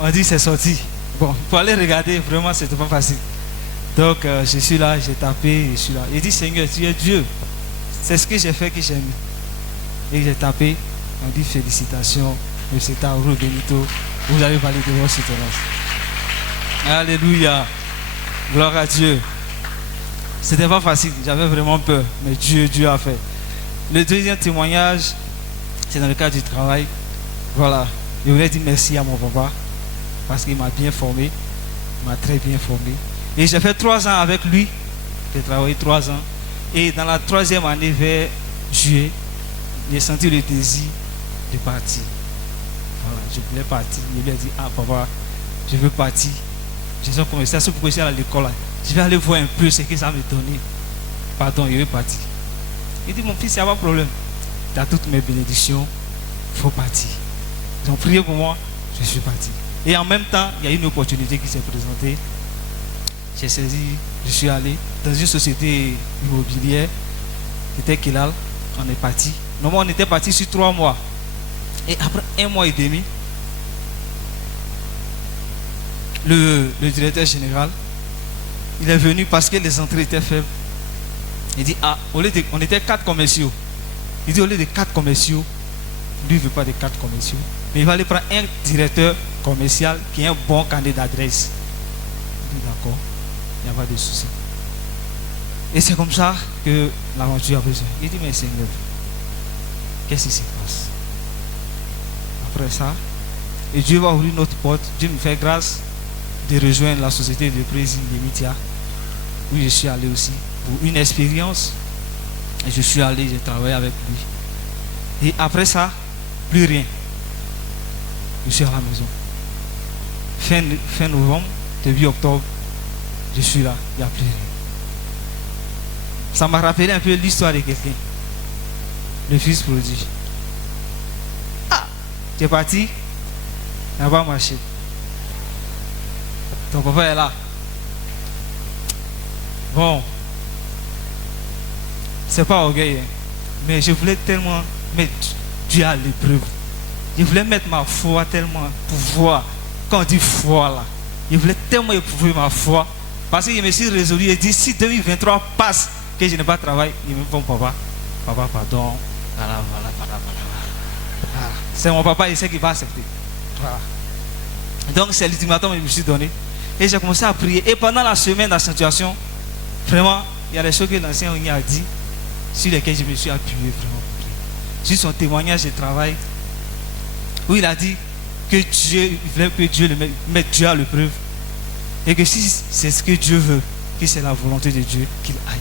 on dit, c'est sorti. Bon, il faut aller regarder, vraiment, c'était pas facile. Donc, je suis là, j'ai tapé, je suis là. Il dit, Seigneur, tu es Dieu. C'est ce que j'ai fait que j'ai mis. Et j'ai tapé, on dit, félicitations, M. Tauro Benito, vous avez validé votre soutenance. Alléluia. Gloire à Dieu. C'était pas facile, j'avais vraiment peur, mais Dieu a fait. Le deuxième témoignage, c'est dans le cadre du travail. Voilà, je voulais dire merci à mon papa, parce qu'il m'a bien formé, il m'a très bien formé. Et j'ai fait 3 ans avec lui, j'ai travaillé 3 ans. Et dans la 3e année, vers juillet, j'ai senti le désir de partir. Voilà, je voulais partir. Je lui ai dit, ah papa, je veux partir. J'ai son commercial, c'est pourquoi je suis à l'école. Je vais aller voir un peu ce que ça me donnait. Pardon, je vais partir. Il dit, mon fils, il n'y a pas de problème. Tu as toutes mes bénédictions, il faut partir. Ils ont prié pour moi, je suis parti. Et en même temps, il y a une opportunité qui s'est présentée. J'ai saisi, je suis allé dans une société immobilière qui était Kilal. On est parti. Normalement, on était parti sur 3 mois. Et après 1 mois et demi, le directeur général, il est venu parce que les entrées étaient faibles. Il dit, ah, on était 4 commerciaux. Il dit, au lieu de 4 commerciaux, lui ne veut pas de 4 commerciaux, mais il va aller prendre un directeur commercial qui est un bon candidat d'adresse. Il dit, d'accord, il n'y a pas de souci. Et c'est comme ça que l'aventure a besoin. Il dit, mais Seigneur, qu'est-ce qui se passe? Après ça, et Dieu va ouvrir notre porte. Dieu me fait grâce de rejoindre la société de président de Mitia, où je suis allé aussi pour une expérience. Et je suis allé, j'ai travaillé avec lui. Et après ça, plus rien. Je suis à la maison. Fin novembre, début octobre, je suis là, il n'y a plus rien. Ça m'a rappelé un peu l'histoire de quelqu'un. Le fils prodige. Ah, tu es parti, il n'a pas marché. Ton papa est là. Bon, c'est pas orgueil, hein, mais je voulais tellement mettre Dieu à l'épreuve. Je voulais mettre ma foi tellement pour voir. Quand on dit foi là, je voulais tellement éprouver ma foi. Parce que je me suis résolu et dit, si 2023 passe, que je n'ai pas travaillé, il me dit, bon papa, pardon. Voilà. C'est mon papa, il sait qu'il va accepter. Voilà. Donc c'est l'ultimatum que je me suis donné. Et j'ai commencé à prier. Et pendant la semaine d'accentuation, vraiment, il y a des choses que l'ancien a dit, sur lesquelles je me suis appuyé vraiment pour prier. Sur son témoignage de travail, où il a dit que Dieu, il voulait que Dieu mette Dieu à l'épreuve. Et que si c'est ce que Dieu veut, que c'est la volonté de Dieu, qu'il aille.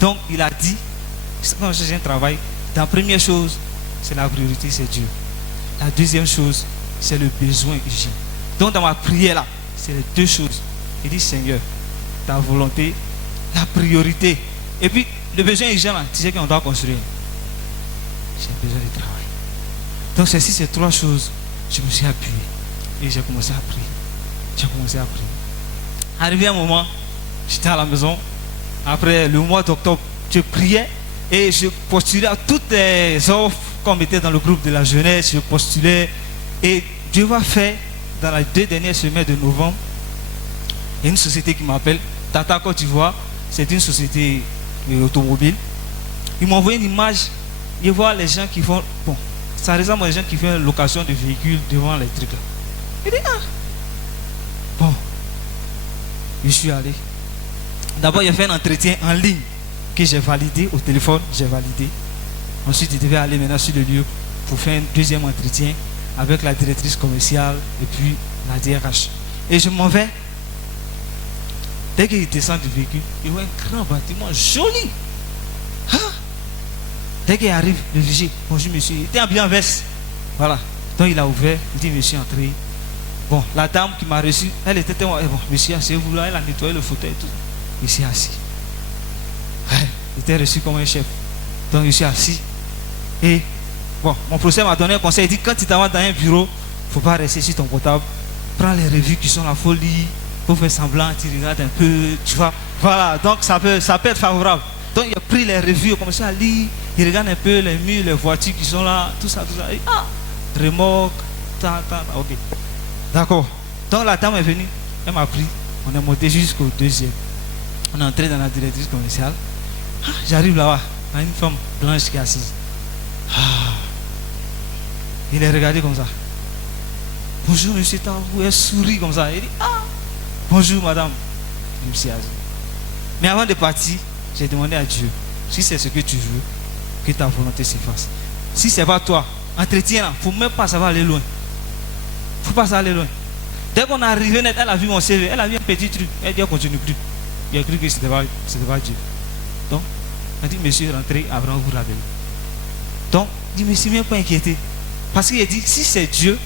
Donc il a dit, quand j'ai un travail, la première chose, c'est la priorité, c'est Dieu. La deuxième chose, c'est le besoin urgent. Donc dans ma prière là, c'est les 2 choses. Il dit, Seigneur, ta volonté, la priorité. Et puis le besoin urgent là, tu sais qu'on doit construire. J'ai besoin de travail. Donc c'est ces 3 choses, je me suis appuyé. Et j'ai commencé à prier. Arrivé un moment, j'étais à la maison. Après le mois d'octobre, je priais et je postulais à toutes les offres qu'on mettait dans le groupe de la jeunesse. Je postulais et Dieu va faire dans les 2 dernières semaines de novembre. Il y a une société qui m'appelle Tata Côte d'Ivoire. C'est une société automobile. Ils m'ont envoyé une image. Je vois les gens qui font. Bon, ça ressemble aux gens qui font location de véhicules devant les trucs là. Il dit, ah. Bon, je suis allé. D'abord, j'ai fait un entretien en ligne que j'ai validé au téléphone. J'ai validé. Ensuite, je devais aller maintenant sur le lieu pour faire un 2e entretien avec la directrice commerciale et puis la DRH. Et je m'en vais. Dès qu'il descend du véhicule, il voit un grand bâtiment joli. Ah! Dès qu'il arrive, le vigile, bonjour monsieur, il était habillé en veste. Voilà. Donc il a ouvert, il dit monsieur, entrez. Bon, la dame qui m'a reçu, elle était tellement. Bon, monsieur, asseyez-vous là, elle a nettoyé le fauteuil et tout. Il s'est assis. Ouais, il était reçu comme un chef. Donc je suis assis. Et bon, mon professeur m'a donné un conseil. Il dit quand tu t'avances dans un bureau, il ne faut pas rester sur ton portable. Prends les revues qui sont la folie. Pour faire semblant, tu regardes un peu, tu vois. Voilà, donc ça peut être favorable. Donc il a pris les revues, il a commencé à lire. Il regarde un peu les murs, les voitures qui sont là, tout ça. Et, remorque, ok. D'accord. Donc la dame est venue, elle m'a pris. On est monté jusqu'au deuxième. On est entré dans la directrice commerciale. J'arrive là-bas, il y a une femme blanche qui est assise. Il est regardé comme ça. Bonjour monsieur Tarou, elle sourit comme ça. Il dit bonjour madame. Je me suis assis. Mais avant de partir, j'ai demandé à Dieu, si c'est ce que tu veux, que ta volonté se fasse. Si c'est pas toi, entretien là, il ne faut même pas savoir aller loin. Il ne faut pas savoir aller loin. Dès qu'on est arrivé net, elle a vu mon CV, elle a vu un petit truc. Elle dit, elle ne continue plus. Il a cru que c'était pas Dieu. Donc, elle dit, monsieur, rentrez, Abraham vous rappelle. Donc, je ne me suis même pas inquiété. Parce qu'il a dit, si c'est Dieu,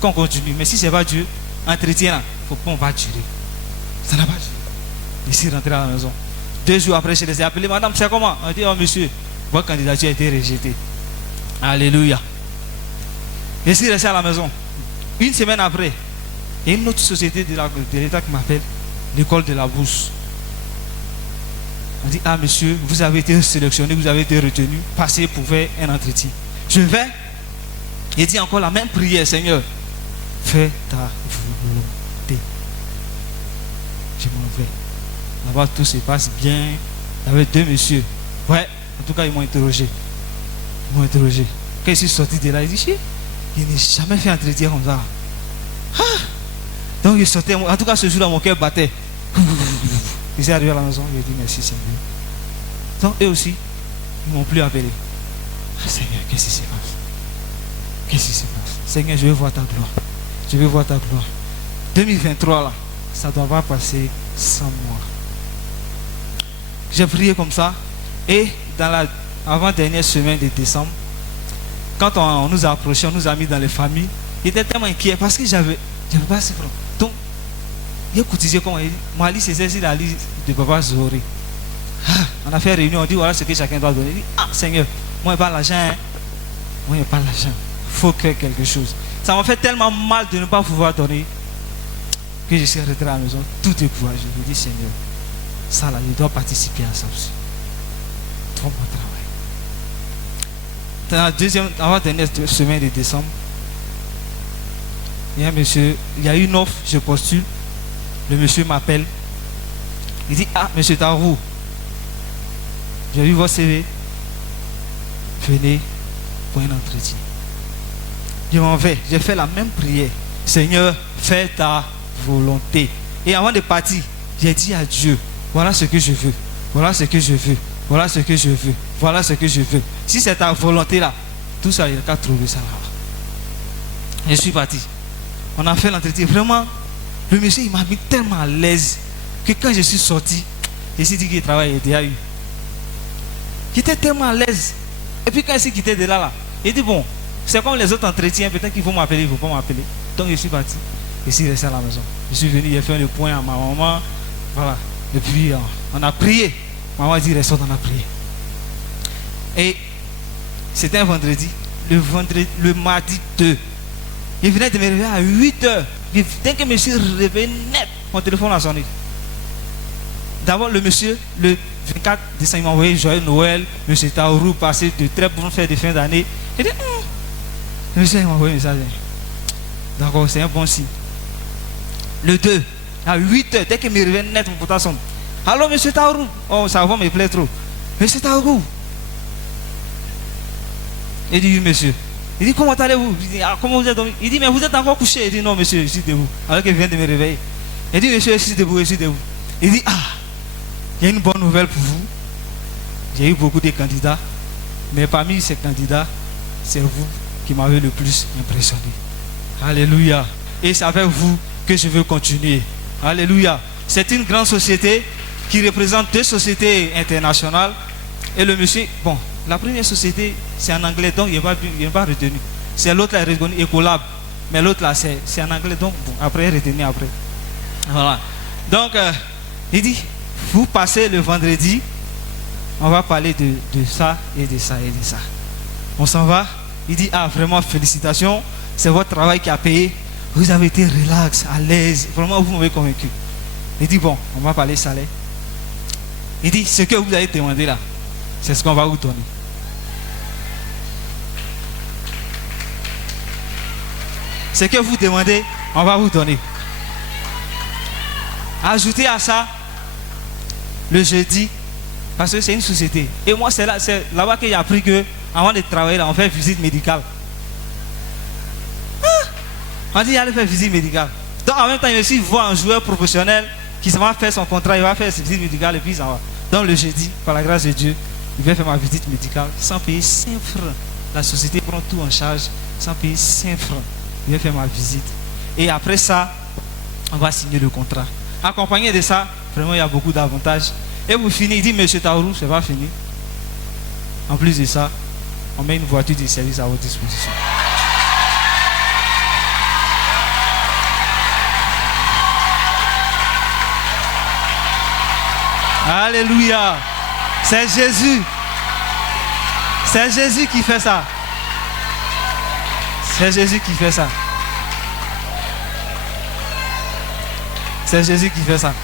qu'on continue. Mais si ce n'est pas Dieu, entretien là, il ne faut pas, on va durer. Ça n'a pas duré. Je suis rentré à la maison. 2 jours après, je les ai appelés. Madame, c'est comment? On dit, oh monsieur, votre candidature a été rejetée. Alléluia. Je suis resté à la maison. Une semaine après, il y a une autre société de l'État qui m'appelle, l'école de la bourse. On dit, ah monsieur, vous avez été sélectionné, vous avez été retenu, passez pour faire un entretien. Je vais, il dit encore la même prière, Seigneur, fais ta volonté. Je m'en vais. Là-bas, tout se passe bien. Il y avait 2 messieurs. Ouais, en tout cas, ils m'ont interrogé. Quand je suis sorti de là, il dit, il n'a jamais fait un entretien comme ça. Donc, il sortait. En tout cas, ce jour-là, mon cœur battait. Il s'est arrivé à la maison, il a dit merci Seigneur. Donc, eux aussi, ils ne m'ont plus appelé. Seigneur, qu'est-ce qui se passe? Seigneur, je veux voir ta gloire. 2023, là, ça ne doit pas passer sans moi. J'ai prié comme ça. Et dans la avant-dernière semaine de décembre, quand on nous a approchés, on nous a mis dans les familles, il était tellement inquiet parce que j'avais pas assez francs. Donc, il a cotisé comme il dit, moi, c'est la liste de Papa Zohori. On a fait réunion, on dit voilà ce que chacun doit donner. Il dit, Seigneur, moi, je n'ai pas l'argent. Il faut faire quelque chose. Ça m'a fait tellement mal de ne pas pouvoir donner que je suis rentré à la maison, tout est courageux. Je me dis, Seigneur, ça là, je dois participer à ça aussi. Trop bon travail. Dans la avant-dernière semaine de décembre, il y a un monsieur, il y a une offre, je postule. Le monsieur m'appelle. Il dit, monsieur Tarou, j'ai vu votre CV. Venez pour un entretien. Je m'en vais. J'ai fait la même prière. Seigneur, fais ta volonté. Et avant de partir, j'ai dit à Dieu, voilà ce que je veux. Voilà ce que je veux. Voilà ce que je veux. Voilà ce que je veux. Si c'est ta volonté là, tout ça, il n'y a qu'à trouver ça là. Je suis parti. On a fait l'entretien. Vraiment, le monsieur, il m'a mis tellement à l'aise que quand je suis sorti, je me suis dit qu'il travaille déjà eu. Il était tellement à l'aise. Et puis quand il s'est quitté de là, il dit bon, c'est comme les autres entretiens, peut-être qu'il faut m'appeler, il ne faut pas m'appeler. Donc je suis parti. Je suis resté à la maison. Je suis venu, j'ai fait le point à ma maman. Voilà. Et puis on a prié. Maman a dit reste, on a prié. Et c'était un vendredi. Le mardi 2. Il venait de me réveiller à 8h. Dès que je me suis réveillé net, mon téléphone a sonné. D'abord, le monsieur, le 24 décembre, il m'a envoyé Joyeux Noël, monsieur Taourou, passé de très bonnes fêtes de fin d'année. Il dit, le monsieur, il m'a envoyé un message. D'accord, c'est un bon signe. Le 2, à 8h, dès qu'il me réveille net, mon portable sonne. Allô, monsieur Taourou. Oh, ça va me plaît trop. Monsieur Taourou. Il dit, oui, monsieur. Il dit, comment allez-vous? Il dit, comment vous êtes dormi? Il dit, mais vous êtes encore couché? Il dit, non, monsieur, je suis debout. Alors qu'il vient de me réveiller. Il dit, monsieur, je suis debout, je suis debout. Il dit, il y a une bonne nouvelle pour vous. J'ai eu beaucoup de candidats, mais parmi ces candidats, c'est vous qui m'avez le plus impressionné. Alléluia. Et c'est avec vous que je veux continuer. Alléluia. C'est une grande société qui représente 2 sociétés internationales. Et le monsieur, bon, la première société, c'est en anglais, donc il n'est pas retenu. C'est l'autre là, retenu, Ecolab. Mais l'autre là, c'est en anglais, donc bon, après, retenu après. Voilà. Donc, il dit, vous passez le vendredi, on va parler de ça et de ça et de ça. On s'en va. Il dit, ah, vraiment, félicitations. C'est votre travail qui a payé. Vous avez été relax, à l'aise. Vraiment, vous m'avez convaincu. Il dit, bon, on va parler salaire. Il dit, ce que vous avez demandé là, c'est ce qu'on va vous donner. Ce que vous demandez, on va vous donner. Ajoutez à ça, le jeudi, parce que c'est une société. Et moi, c'est là-bas que j'ai appris que, avant de travailler là, on fait visite médicale. On dit, allez faire visite médicale. Donc, en même temps, il y a aussi voir un joueur professionnel qui va faire son contrat, il va faire sa visite médicale et puis ça va. Donc, le jeudi, par la grâce de Dieu, il va faire ma visite médicale sans payer 5 francs. La société prend tout en charge sans payer 5 francs. Il va faire ma visite. Et après ça, on va signer le contrat. Accompagné de ça, vraiment, il y a beaucoup d'avantages. Et vous finissez, il dit, monsieur Taourou, c'est pas fini. En plus de ça, on met une voiture de service à votre disposition. Alléluia. C'est Jésus. C'est Jésus qui fait ça. C'est Jésus qui fait ça. C'est Jésus qui fait ça.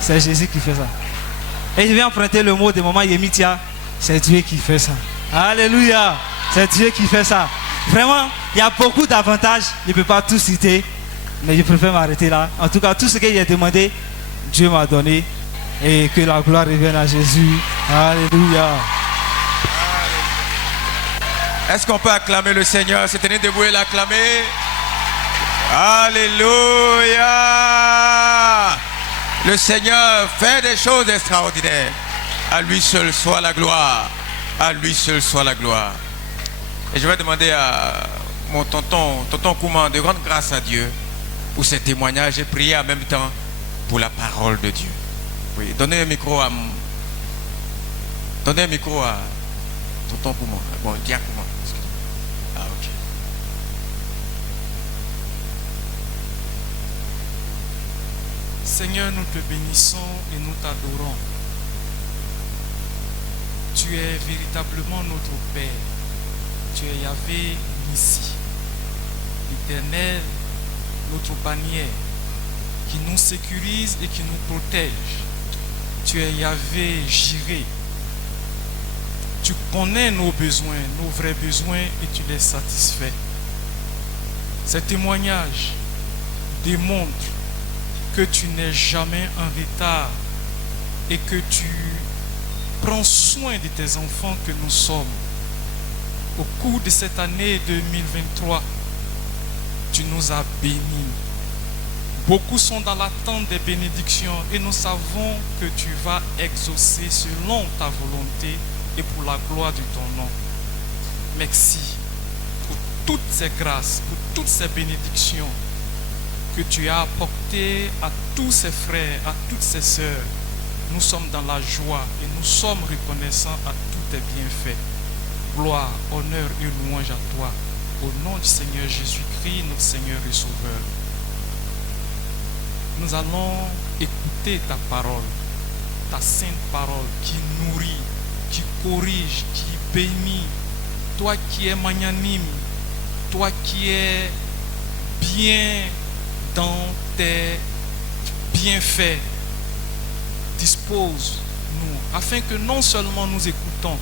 C'est Jésus qui fait ça. Et je vais emprunter le mot de maman Yemitia. C'est Dieu qui fait ça. Alléluia. C'est Dieu qui fait ça. Vraiment, il y a beaucoup d'avantages. Je ne peux pas tout citer. Mais je préfère m'arrêter là. En tout cas, tout ce que j'ai demandé, Dieu m'a donné. Et que la gloire revienne à Jésus. Alléluia. Est-ce qu'on peut acclamer le Seigneur? Se tenir debout et l'acclamer. Alléluia. Le Seigneur fait des choses extraordinaires. À lui seul soit la gloire. À lui seul soit la gloire. Et je vais demander à mon tonton Kouman de rendre grâce à Dieu pour ces témoignages et prier en même temps pour la parole de Dieu. Oui, donnez un micro à tonton Kouman. Bon, Dia Kouman. Ah, ok. Seigneur, nous te bénissons et nous t'adorons. Tu es véritablement notre Père. Tu es Yahvé Nissi, l'Éternel, notre bannière, qui nous sécurise et qui nous protège. Tu es Yahvé Jiré. Tu connais nos besoins, nos vrais besoins, et tu les satisfais. Ces témoignages démontrent que tu n'es jamais en retard et que tu prends soin de tes enfants que nous sommes. Au cours de cette année 2023, tu nous as bénis. Beaucoup sont dans l'attente des bénédictions et nous savons que tu vas exaucer selon ta volonté et pour la gloire de ton nom. Merci pour toutes ces grâces, pour toutes ces bénédictions que tu as apportées à tous ces frères, à toutes ces sœurs. Nous sommes dans la joie et nous sommes reconnaissants à tous tes bienfaits. Gloire, honneur et louange à toi. Au nom du Seigneur Jésus-Christ, notre Seigneur et Sauveur. Nous allons écouter ta parole, ta sainte parole qui nourrit, qui corrige, qui bénit. Toi qui es magnanime, toi qui es bien dans tes bienfaits, dispose-nous afin que non seulement nous écoutons,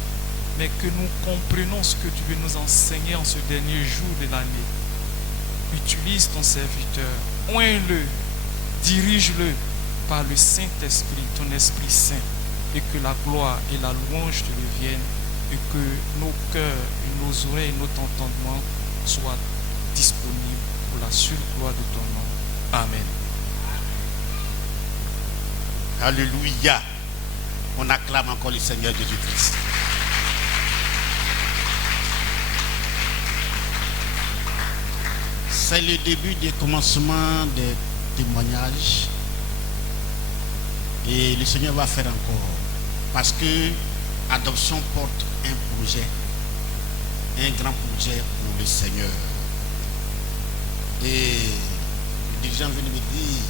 mais que nous comprenons ce que tu veux nous enseigner en ce dernier jour de l'année. Utilise ton serviteur, oins-le, dirige-le par le Saint-Esprit, ton Esprit Saint, et que la gloire et la louange te reviennent, et que nos cœurs, et nos oreilles, et notre entendement soient disponibles pour la seule gloire de ton nom. Amen. Alléluia. On acclame encore le Seigneur Jésus-Christ. C'est le début du commencement des témoignages. Et le Seigneur va faire encore. Parce que Adoption porte un projet, un grand projet pour le Seigneur. Et le dirigeant vient de me dire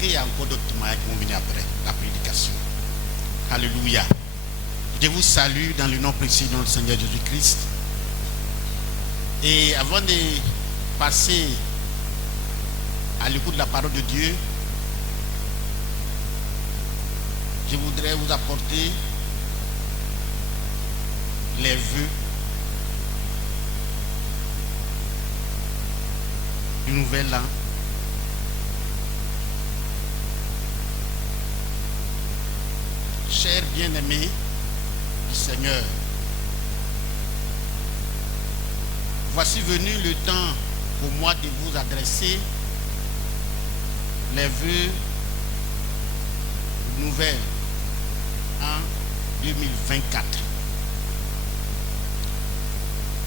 qu'il y a encore d'autres témoignages qui vont venir après la prédication. Alléluia. Je vous salue dans le nom précieux de notre Seigneur Jésus-Christ. Et avant de passer à l'écoute de la parole de Dieu, je voudrais vous apporter les vœux du nouvel an. Chers bien-aimés du Seigneur, voici venu le temps pour moi de vous adresser les vœux nouvelles en 2024.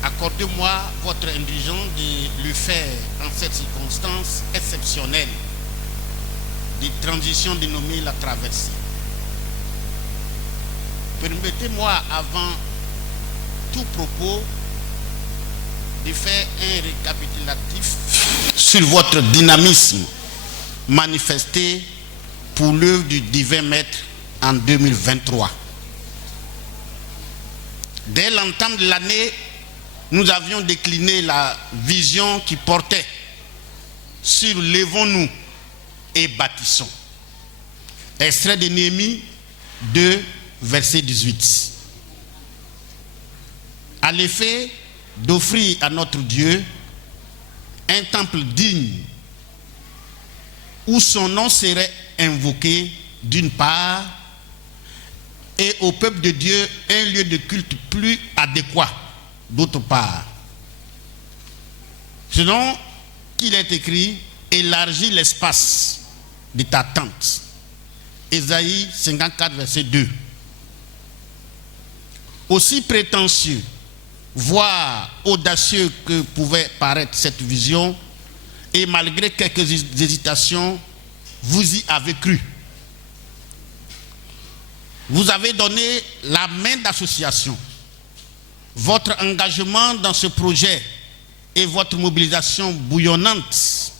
Accordez-moi votre indulgence de le faire en cette circonstance exceptionnelle de transition dénommée la traversée. Permettez-moi, avant tout propos, de faire un récapitulatif sur votre dynamisme manifesté pour l'œuvre du divin maître en 2023. Dès l'entame de l'année, nous avions décliné la vision qui portait sur lèvons-nous et bâtissons. Extrait de Néhémie 2, verset 18. À l'effet d'offrir à notre Dieu un temple digne où son nom serait invoqué d'une part, et au peuple de Dieu un lieu de culte plus adéquat d'autre part. Selon qu'il est écrit, élargis l'espace de ta tente. Ésaïe 54, verset 2. Aussi prétentieux, voire audacieux que pouvait paraître cette vision, et malgré quelques hésitations, vous y avez cru. Vous avez donné la main d'association. Votre engagement dans ce projet et votre mobilisation bouillonnante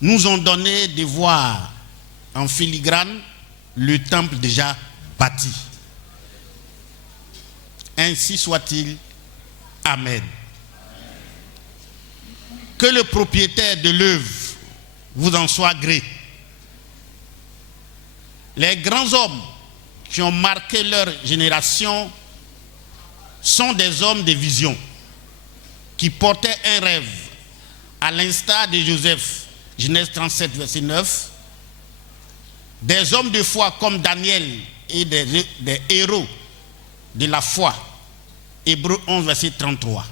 nous ont donné de voir en filigrane le temple déjà bâti. Ainsi soit-il. Amen. Que le propriétaire de l'œuvre vous en soit gré. Les grands hommes qui ont marqué leur génération sont des hommes de vision qui portaient un rêve, à l'instar de Joseph, Genèse 37, verset 9, des hommes de foi comme Daniel et des héros de la foi, Hébreux 11, verset 33.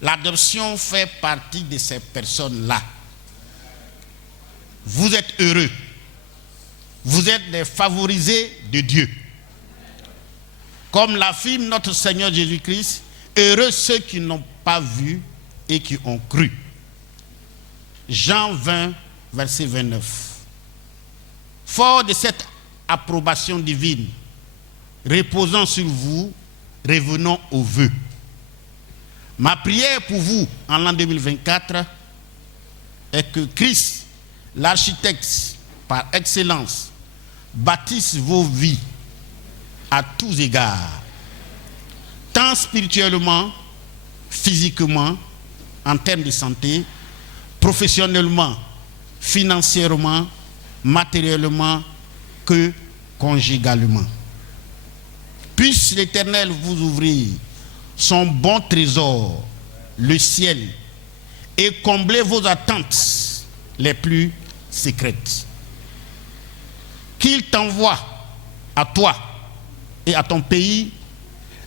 L'adoption fait partie de ces personnes-là. Vous êtes heureux. Vous êtes des favorisés de Dieu. Comme l'affirme notre Seigneur Jésus-Christ, heureux ceux qui n'ont pas vu et qui ont cru. Jean 20, verset 29. Fort de cette approbation divine reposant sur vous, revenons aux vœux. Ma prière pour vous en l'an 2024 est que Christ, l'architecte par excellence, bâtisse vos vies à tous égards, tant spirituellement, physiquement, en termes de santé, professionnellement, financièrement, matériellement, que conjugalement. Puisse l'Éternel vous ouvrir son bon trésor, le ciel, et combler vos attentes les plus secrètes. Qu'il t'envoie à toi et à ton pays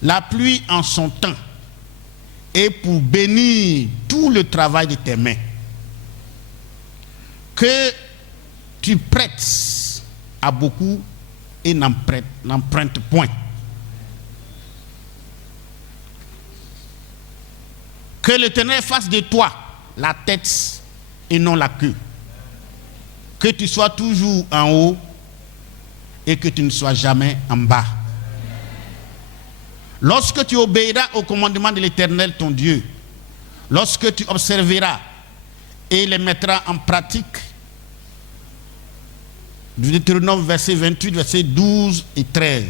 la pluie en son temps, et pour bénir tout le travail de tes mains. Que tu prêtes à beaucoup et n'empruntes point. Que l'Éternel fasse de toi la tête et non la queue. Que tu sois toujours en haut et que tu ne sois jamais en bas. Lorsque tu obéiras au commandement de l'Éternel, ton Dieu, lorsque tu observeras et les mettras en pratique, du Deutéronome verset 28, verset 12 et 13,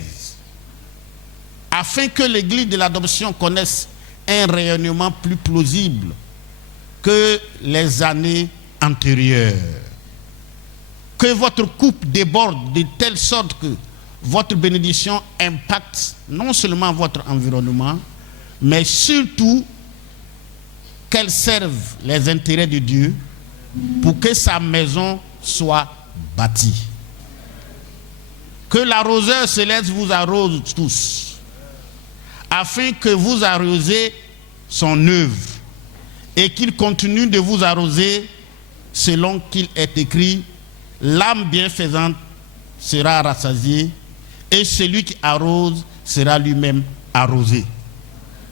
afin que l'église de l'adoption connaisse un rayonnement plus plausible que les années antérieures. Que votre coupe déborde de telle sorte que votre bénédiction impacte non seulement votre environnement, mais surtout qu'elle serve les intérêts de Dieu pour que sa maison soit bâtie. Que l'arroseur céleste vous arrose tous, afin que vous arrosiez son œuvre et qu'il continue de vous arroser selon qu'il est écrit: l'âme bienfaisante sera rassasiée et celui qui arrose sera lui-même arrosé.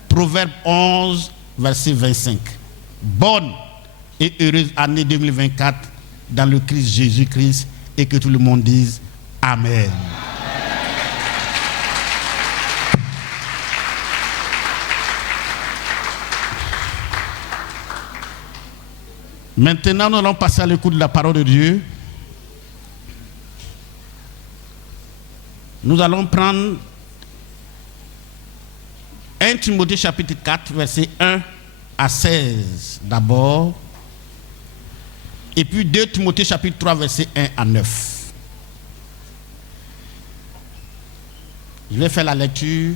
Proverbe 11, verset 25. Bonne et heureuse année 2024 dans le Christ Jésus-Christ, et que tout le monde dise Amen. Maintenant, nous allons passer à l'écoute de la parole de Dieu. Nous allons prendre 1 Timothée chapitre 4, verset 1 à 16 d'abord, et puis 2 Timothée chapitre 3, verset 1 à 9. Je vais faire la lecture.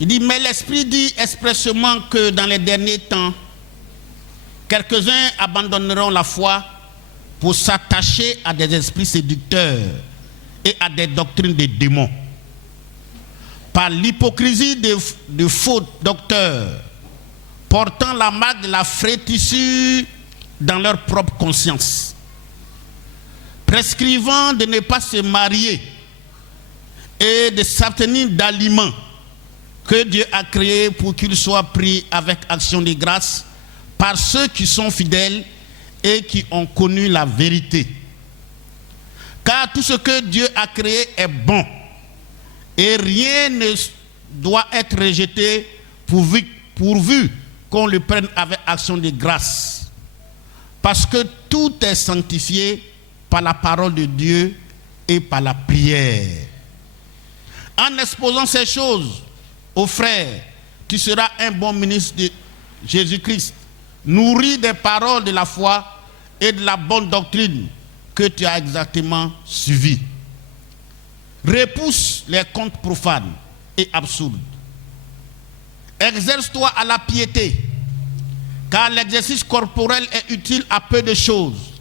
Il dit: mais l'Esprit dit expressément que dans les derniers temps, quelques-uns abandonneront la foi pour s'attacher à des esprits séducteurs et à des doctrines de démons. Par l'hypocrisie de faux docteurs, portant la marque de la frétissure dans leur propre conscience, prescrivant de ne pas se marier et de s'abstenir d'aliments que Dieu a créé pour qu'ils soient pris avec action de grâce par ceux qui sont fidèles et qui ont connu la vérité. Car tout ce que Dieu a créé est bon, et rien ne doit être rejeté pourvu qu'on le prenne avec action de grâce. Parce que tout est sanctifié par la parole de Dieu et par la prière. En exposant ces choses aux frères, tu seras un bon ministre de Jésus-Christ, nourri des paroles de la foi et de la bonne doctrine que tu as exactement suivi. Repousse les contes profanes et absurdes. Exerce-toi à la piété, car l'exercice corporel est utile à peu de choses,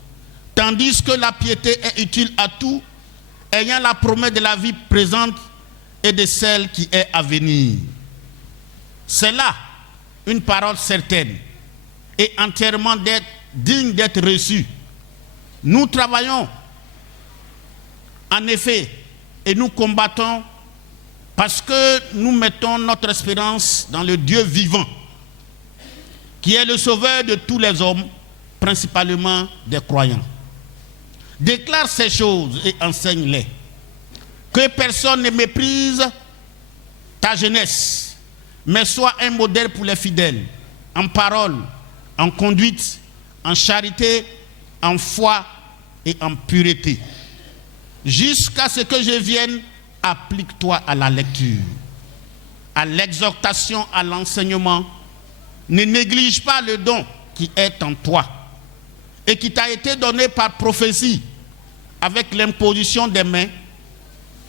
tandis que la piété est utile à tout, ayant la promesse de la vie présente et de celle qui est à venir. C'est là une parole certaine et entièrement digne d'être reçue. Nous travaillons en effet et nous combattons parce que nous mettons notre espérance dans le Dieu vivant, qui est le sauveur de tous les hommes, principalement des croyants. Déclare ces choses et enseigne-les. Que personne ne méprise ta jeunesse, mais sois un modèle pour les fidèles, en parole, en conduite, en charité, en foi et en pureté. Jusqu'à ce que je vienne, applique-toi à la lecture, à l'exhortation, à l'enseignement. Ne néglige pas le don qui est en toi et qui t'a été donné par prophétie avec l'imposition des mains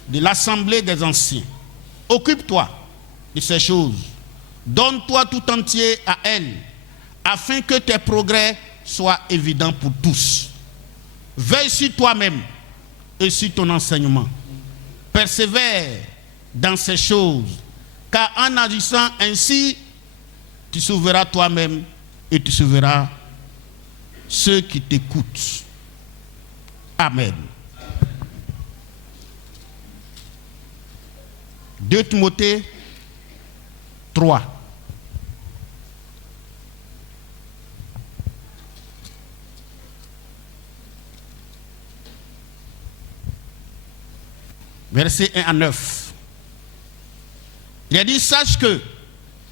de l'assemblée des anciens. Occupe-toi de ces choses. Donne-toi tout entier à elle, afin que tes progrès soient évidents pour tous. Veille sur toi-même et sur ton enseignement. Persévère dans ces choses, car en agissant ainsi, tu sauveras toi-même et tu sauveras ceux qui t'écoutent. Amen. 2 Timothée 3. Versets 1 à 9. Il a dit, sache que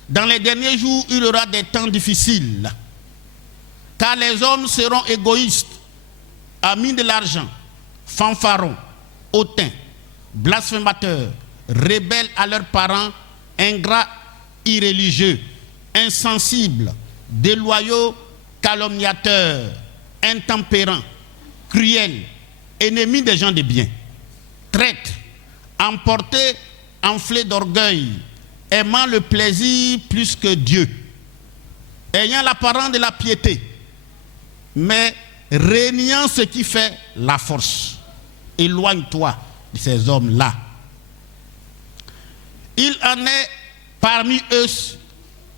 dans les derniers jours, il y aura des temps difficiles, car les hommes seront égoïstes, amis de l'argent, fanfarons, hautains, blasphémateurs, rebelles à leurs parents, ingrats, irréligieux, insensibles, déloyaux, calomniateurs, intempérants, cruels, ennemis des gens de bien, traîtres, emportés, enflés d'orgueil, aimant le plaisir plus que Dieu, ayant l'apparence de la piété, mais régnant ce qui fait la force. Éloigne-toi de ces hommes-là. Il en est parmi eux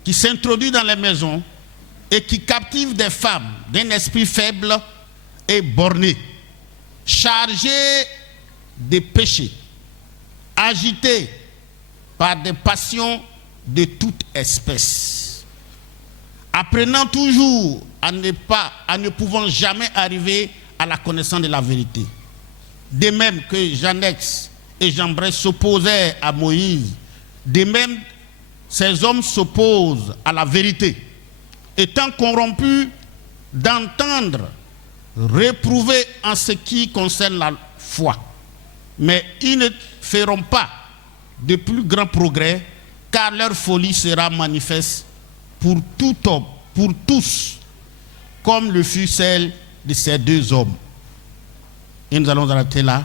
qui s'introduisent dans les maisons et qui captivent des femmes d'un esprit faible et borné, chargés de péchés, agités par des passions de toute espèce, apprenant toujours à ne pouvant jamais arriver à la connaissance de la vérité. De même que Janex et Jambres s'opposaient à Moïse, de même ces hommes s'opposent à la vérité, étant corrompus d'entendre, réprouvés en ce qui concerne la foi. Mais ils ne feront pas de plus grands progrès, car leur folie sera manifeste pour tout homme, pour tous, comme le fut celle de ces 2 hommes. Et nous allons arrêter là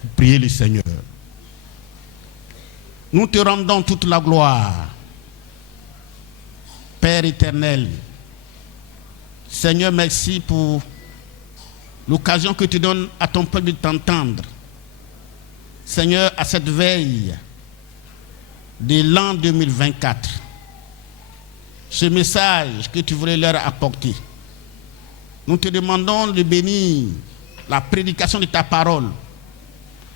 pour prier le Seigneur. Nous te rendons toute la gloire, Père éternel. Seigneur, merci pour l'occasion que tu donnes à ton peuple de t'entendre. Seigneur, à cette veille de l'an 2024, ce message que tu voulais leur apporter, nous te demandons de bénir la prédication de ta parole,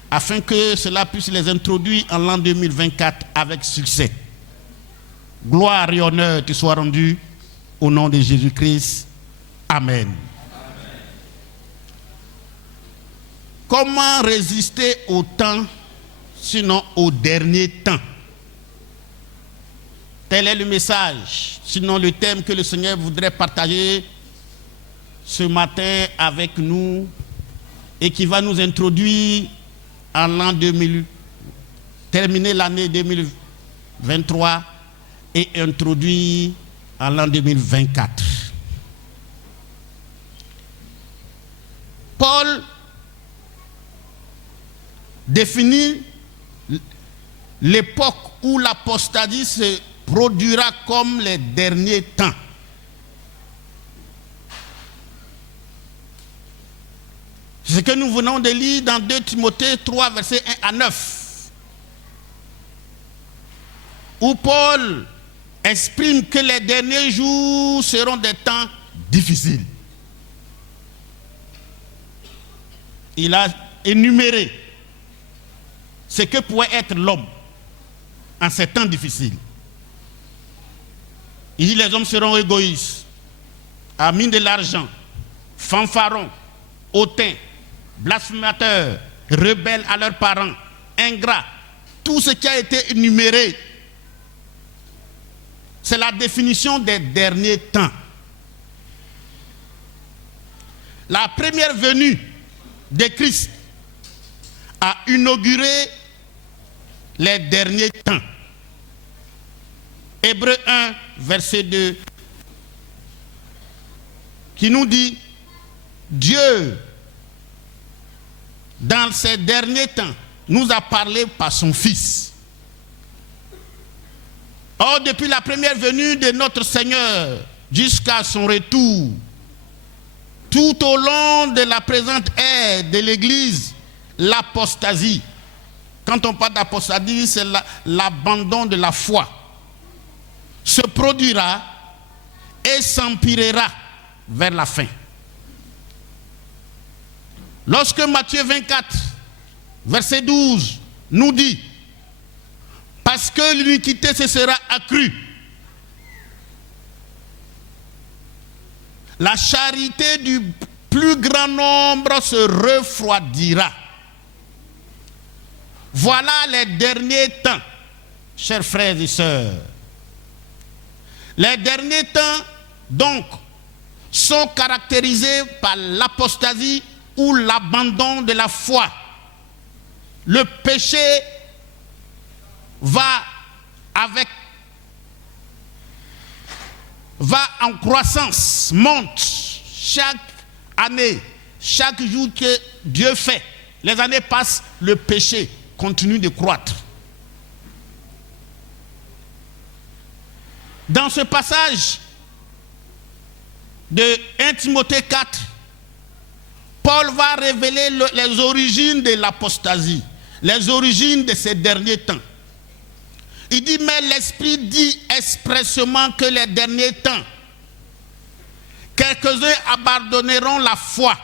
afin que cela puisse les introduire en l'an 2024 avec succès. Gloire et honneur te soient rendus au nom de Jésus-Christ. Amen. Comment résister au temps, sinon au dernier temps? Tel est le message, sinon le thème que le Seigneur voudrait partager ce matin avec nous et qui va nous introduire en l'an 2000, terminer l'année 2023 et introduire en l'an 2024. Paul définit l'époque où l'apostasie se produira comme les derniers temps. C'est ce que nous venons de lire dans 2 Timothée 3, versets 1 à 9, où Paul exprime que les derniers jours seront des temps difficiles. Il a énuméré ce que pourrait être l'homme en ces temps difficiles. Il dit les hommes seront égoïstes, amis de l'argent, fanfarons, hautains, blasphémateurs, rebelles à leurs parents, ingrats. Tout ce qui a été énuméré, c'est la définition des derniers temps. La première venue de Christ a inauguré les derniers temps. Hébreux 1, verset 2, qui nous dit, Dieu, dans ces derniers temps, nous a parlé par son Fils. Or, depuis la première venue de notre Seigneur jusqu'à son retour, tout au long de la présente ère de l'Église, l'apostasie. Quand on parle d'apostasie, c'est l'abandon de la foi. Se produira et s'empirera vers la fin. Lorsque Matthieu 24, verset 12, nous dit, parce que l'iniquité se sera accrue, la charité du plus grand nombre se refroidira. Voilà les derniers temps, chers frères et sœurs. Les derniers temps, donc, sont caractérisés par l'apostasie ou l'abandon de la foi. Le péché va en croissance, monte chaque année, chaque jour que Dieu fait. Les années passent, le péché continue de croître. Dans ce passage de 1 Timothée 4, Paul va révéler les origines de l'apostasie, les origines de ces derniers temps. Il dit, mais l'Esprit dit expressément que les derniers temps, quelques-uns abandonneront la foi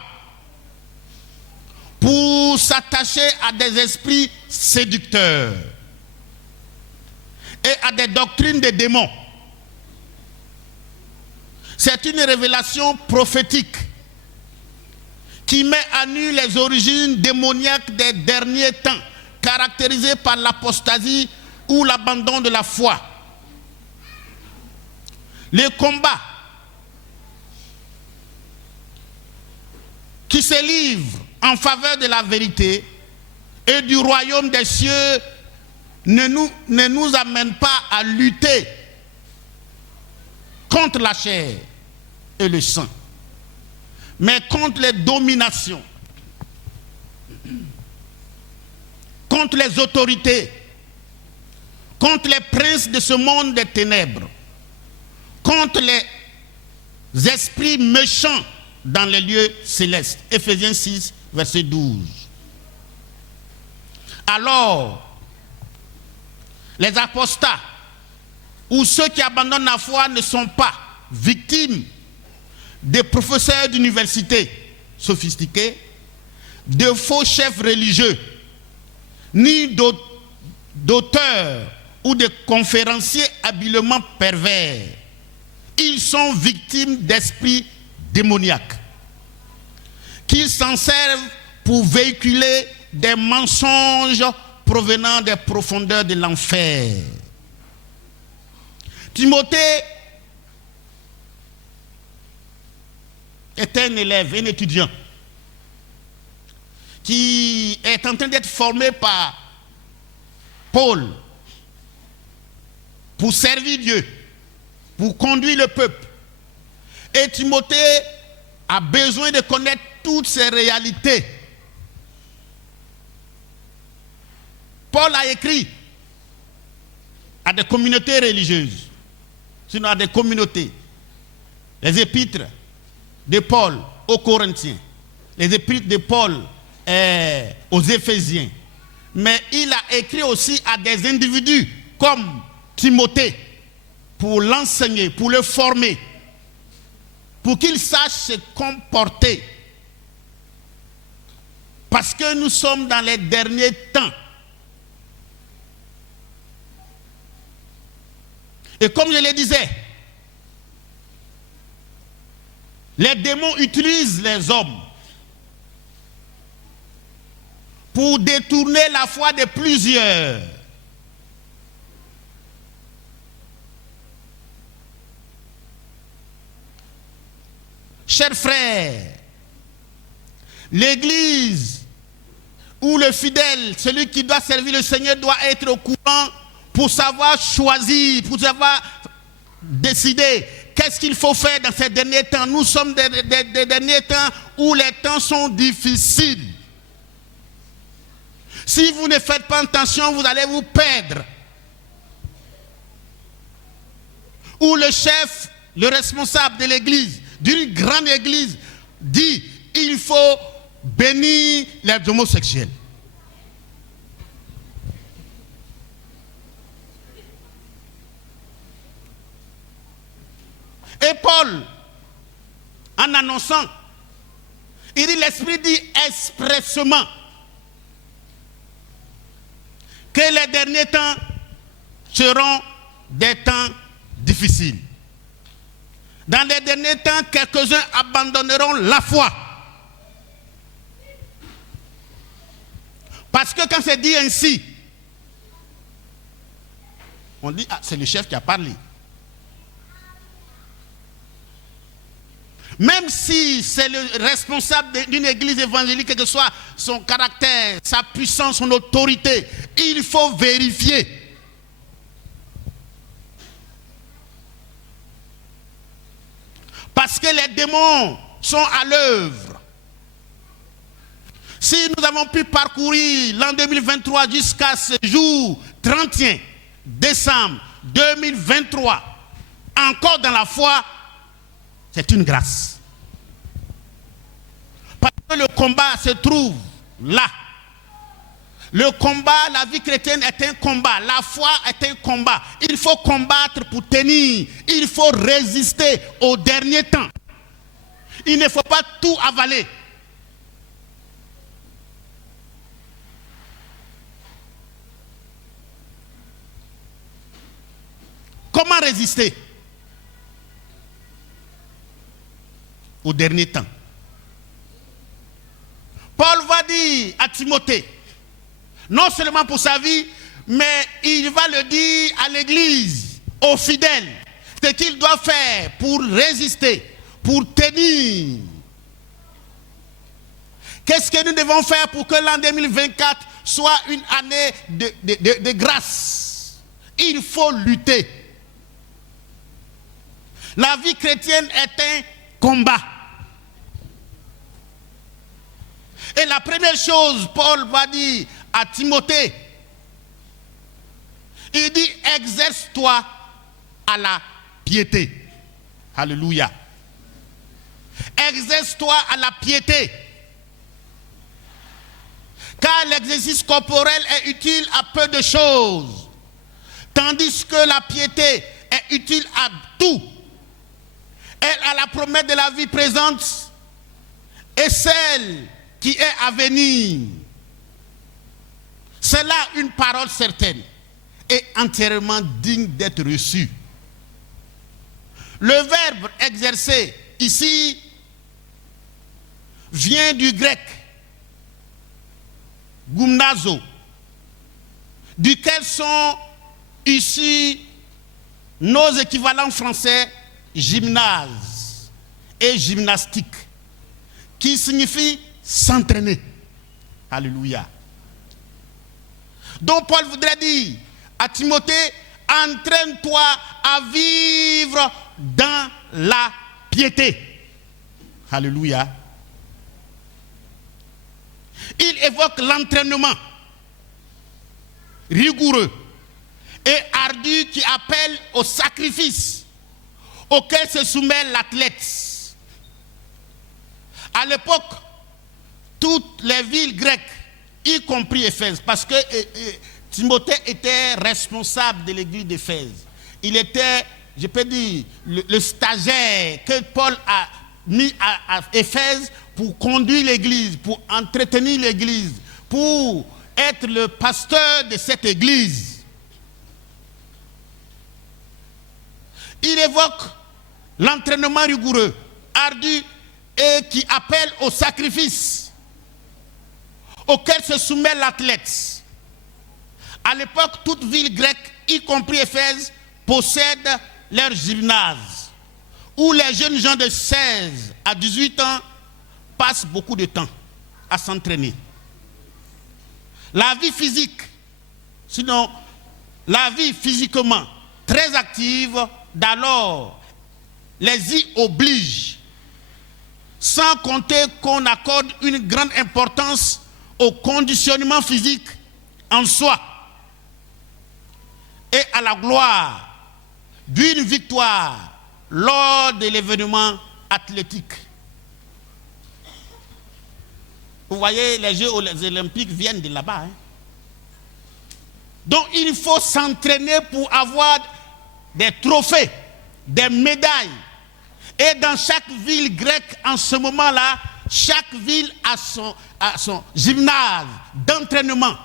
pour s'attacher à des esprits séducteurs et à des doctrines des démons. C'est une révélation prophétique qui met à nu les origines démoniaques des derniers temps, caractérisées par l'apostasie ou l'abandon de la foi. Les combats qui se livrent en faveur de la vérité et du royaume des cieux ne nous amènent pas à lutter contre la chair et le sang, mais contre les dominations, contre les autorités, contre les princes de ce monde des ténèbres, contre les esprits méchants dans les lieux célestes. Éphésiens 6, verset 12. Alors, les apostats ou ceux qui abandonnent la foi ne sont pas victimes des professeurs d'université sophistiqués, de faux chefs religieux, ni d'auteurs ou de conférenciers habilement pervers. Ils sont victimes d'esprits démoniaques, qu'ils s'en servent pour véhiculer des mensonges provenant des profondeurs de l'enfer. Timothée est un élève, un étudiant qui est en train d'être formé par Paul pour servir Dieu, pour conduire le peuple. Et Timothée a besoin de connaître toutes ces réalités. Paul a écrit à des communautés religieuses, sinon à des communautés. Les épîtres de Paul aux Corinthiens, les épîtres de Paul aux Éphésiens. Mais il a écrit aussi à des individus comme Timothée pour l'enseigner, pour le former, pour qu'il sache se comporter. Parce que nous sommes dans les derniers temps. Et comme je le disais, les démons utilisent les hommes pour détourner la foi de plusieurs. Chers frères, l'Église ou le fidèle, celui qui doit servir le Seigneur, doit être au courant pour savoir choisir, pour savoir décider qu'est-ce qu'il faut faire dans ces derniers temps. Nous sommes des derniers temps où les temps sont difficiles. Si vous ne faites pas attention, vous allez vous perdre. Où le chef, le responsable de l'église, d'une grande église, dit il faut bénir les homosexuels. Et Paul, en annonçant, il dit, l'Esprit dit expressement que les derniers temps seront des temps difficiles. Dans les derniers temps, quelques-uns abandonneront la foi. Parce que quand c'est dit ainsi, on dit, ah, c'est le chef qui a parlé. Même si c'est le responsable d'une église évangélique, quel que soit son caractère, sa puissance, son autorité, il faut vérifier. Parce que les démons sont à l'œuvre. Si nous avons pu parcourir l'an 2023 jusqu'à ce jour 31 décembre 2023, encore dans la foi, c'est une grâce. Parce que le combat se trouve là. Le combat, la vie chrétienne est un combat. La foi est un combat. Il faut combattre pour tenir. Il faut résister au dernier temps. Il ne faut pas tout avaler. Comment résister au dernier temps? Paul va dire à Timothée, non seulement pour sa vie, mais il va le dire à l'église, aux fidèles, ce qu'il doit faire pour résister, pour tenir. Qu'est-ce que nous devons faire pour que l'an 2024 soit une année de grâce? Il faut lutter. La vie chrétienne est un combat. Et la première chose, Paul va dire à Timothée, il dit, exerce-toi à la piété. Alléluia. Exerce-toi à la piété. Car l'exercice corporel est utile à peu de choses, tandis que la piété est utile à tout. Elle a la promesse de la vie présente et celle qui est à venir. C'est là une parole certaine et entièrement digne d'être reçue. Le verbe exercer ici vient du grec gymnazo, duquel sont issus nos équivalents français gymnase et gymnastique, qui signifie s'entraîner. Alléluia. Donc Paul voudrait dire à Timothée, entraîne-toi à vivre dans la piété. Alléluia. Il évoque l'entraînement rigoureux et ardu qui appelle au sacrifice auquel se soumet l'athlète. À l'époque, toutes les villes grecques, y compris Éphèse, parce que Timothée était responsable de l'église d'Éphèse. Il était, je peux dire, le stagiaire que Paul a mis à Éphèse pour conduire l'église, pour entretenir l'église, pour être le pasteur de cette église. Il évoque l'entraînement rigoureux, ardu et qui appelle au sacrifice auquel se soumet l'athlète. À l'époque, toute ville grecque, y compris Éphèse, possède leur gymnase, où les jeunes gens de 16 à 18 ans passent beaucoup de temps à s'entraîner. La vie physique, sinon la vie physiquement très active d'alors, les y oblige, sans compter qu'on accorde une grande importance au conditionnement physique en soi et à la gloire d'une victoire lors de l'événement athlétique. Vous voyez, les Jeux olympiques viennent de là-bas. Hein? Donc il faut s'entraîner pour avoir des trophées, des médailles Et dans chaque ville grecque, en ce moment-là, chaque ville a son gymnase d'entraînement.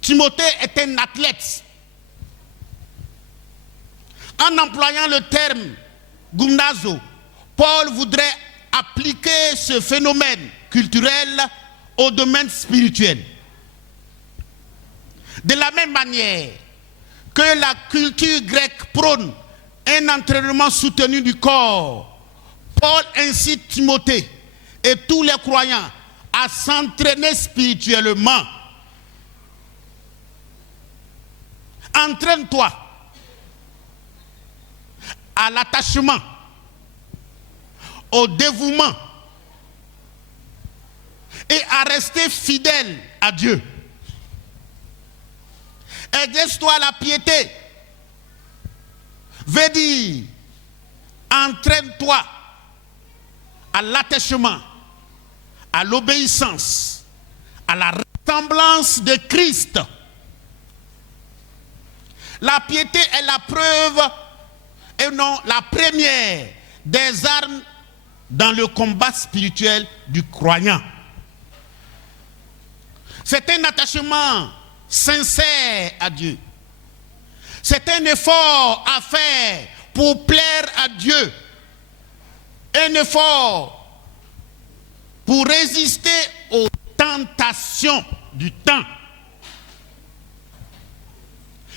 Timothée est un athlète. En employant le terme gymnaso, Paul voudrait appliquer ce phénomène culturel au domaine spirituel. De la même manière que la culture grecque prône un entraînement soutenu du corps, Paul incite Timothée et tous les croyants à s'entraîner spirituellement. Entraîne-toi à l'attachement, au dévouement et à rester fidèle à Dieu. Exerce-toi à la piété. Veut dire, entraîne-toi à l'attachement, à l'obéissance, à la ressemblance de Christ. La piété est la preuve, et non la première des armes dans le combat spirituel du croyant. C'est un attachement sincère à Dieu. C'est un effort à faire pour plaire à Dieu. Un effort pour résister aux tentations du temps.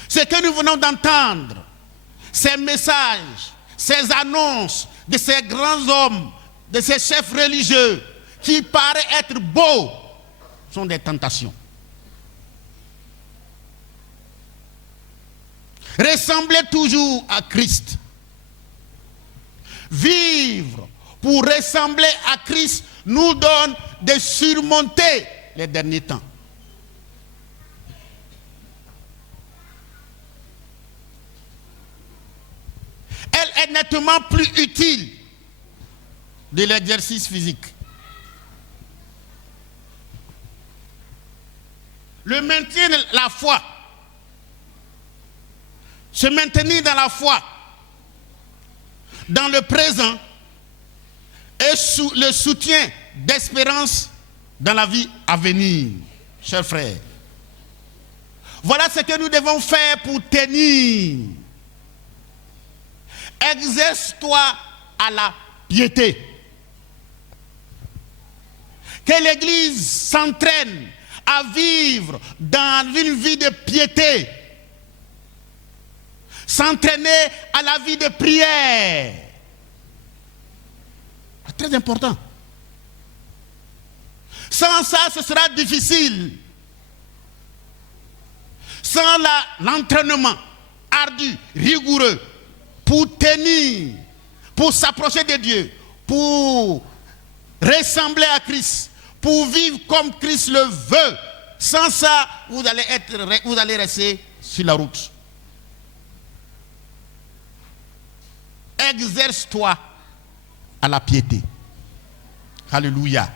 Ce que nous venons d'entendre, ces messages, ces annonces de ces grands hommes, de ces chefs religieux qui paraissent être beaux, sont des tentations. Ressembler toujours à Christ. Vivre pour ressembler à Christ nous donne de surmonter les derniers temps. Elle est nettement plus utile de l'exercice physique. Le maintien de la foi, se maintenir dans la foi, dans le présent, et le soutien d'espérance dans la vie à venir, chers frères. Voilà ce que nous devons faire pour tenir. Exerce-toi à la piété. Que l'Église s'entraîne à vivre dans une vie de piété. S'entraîner à la vie de prière. C'est très important. Sans ça, ce sera difficile. Sans l'entraînement ardu, rigoureux, pour tenir, pour s'approcher de Dieu, pour ressembler à Christ, pour vivre comme Christ le veut. Sans ça, vous allez rester sur la route. Exerce-toi à la piété. Alléluia.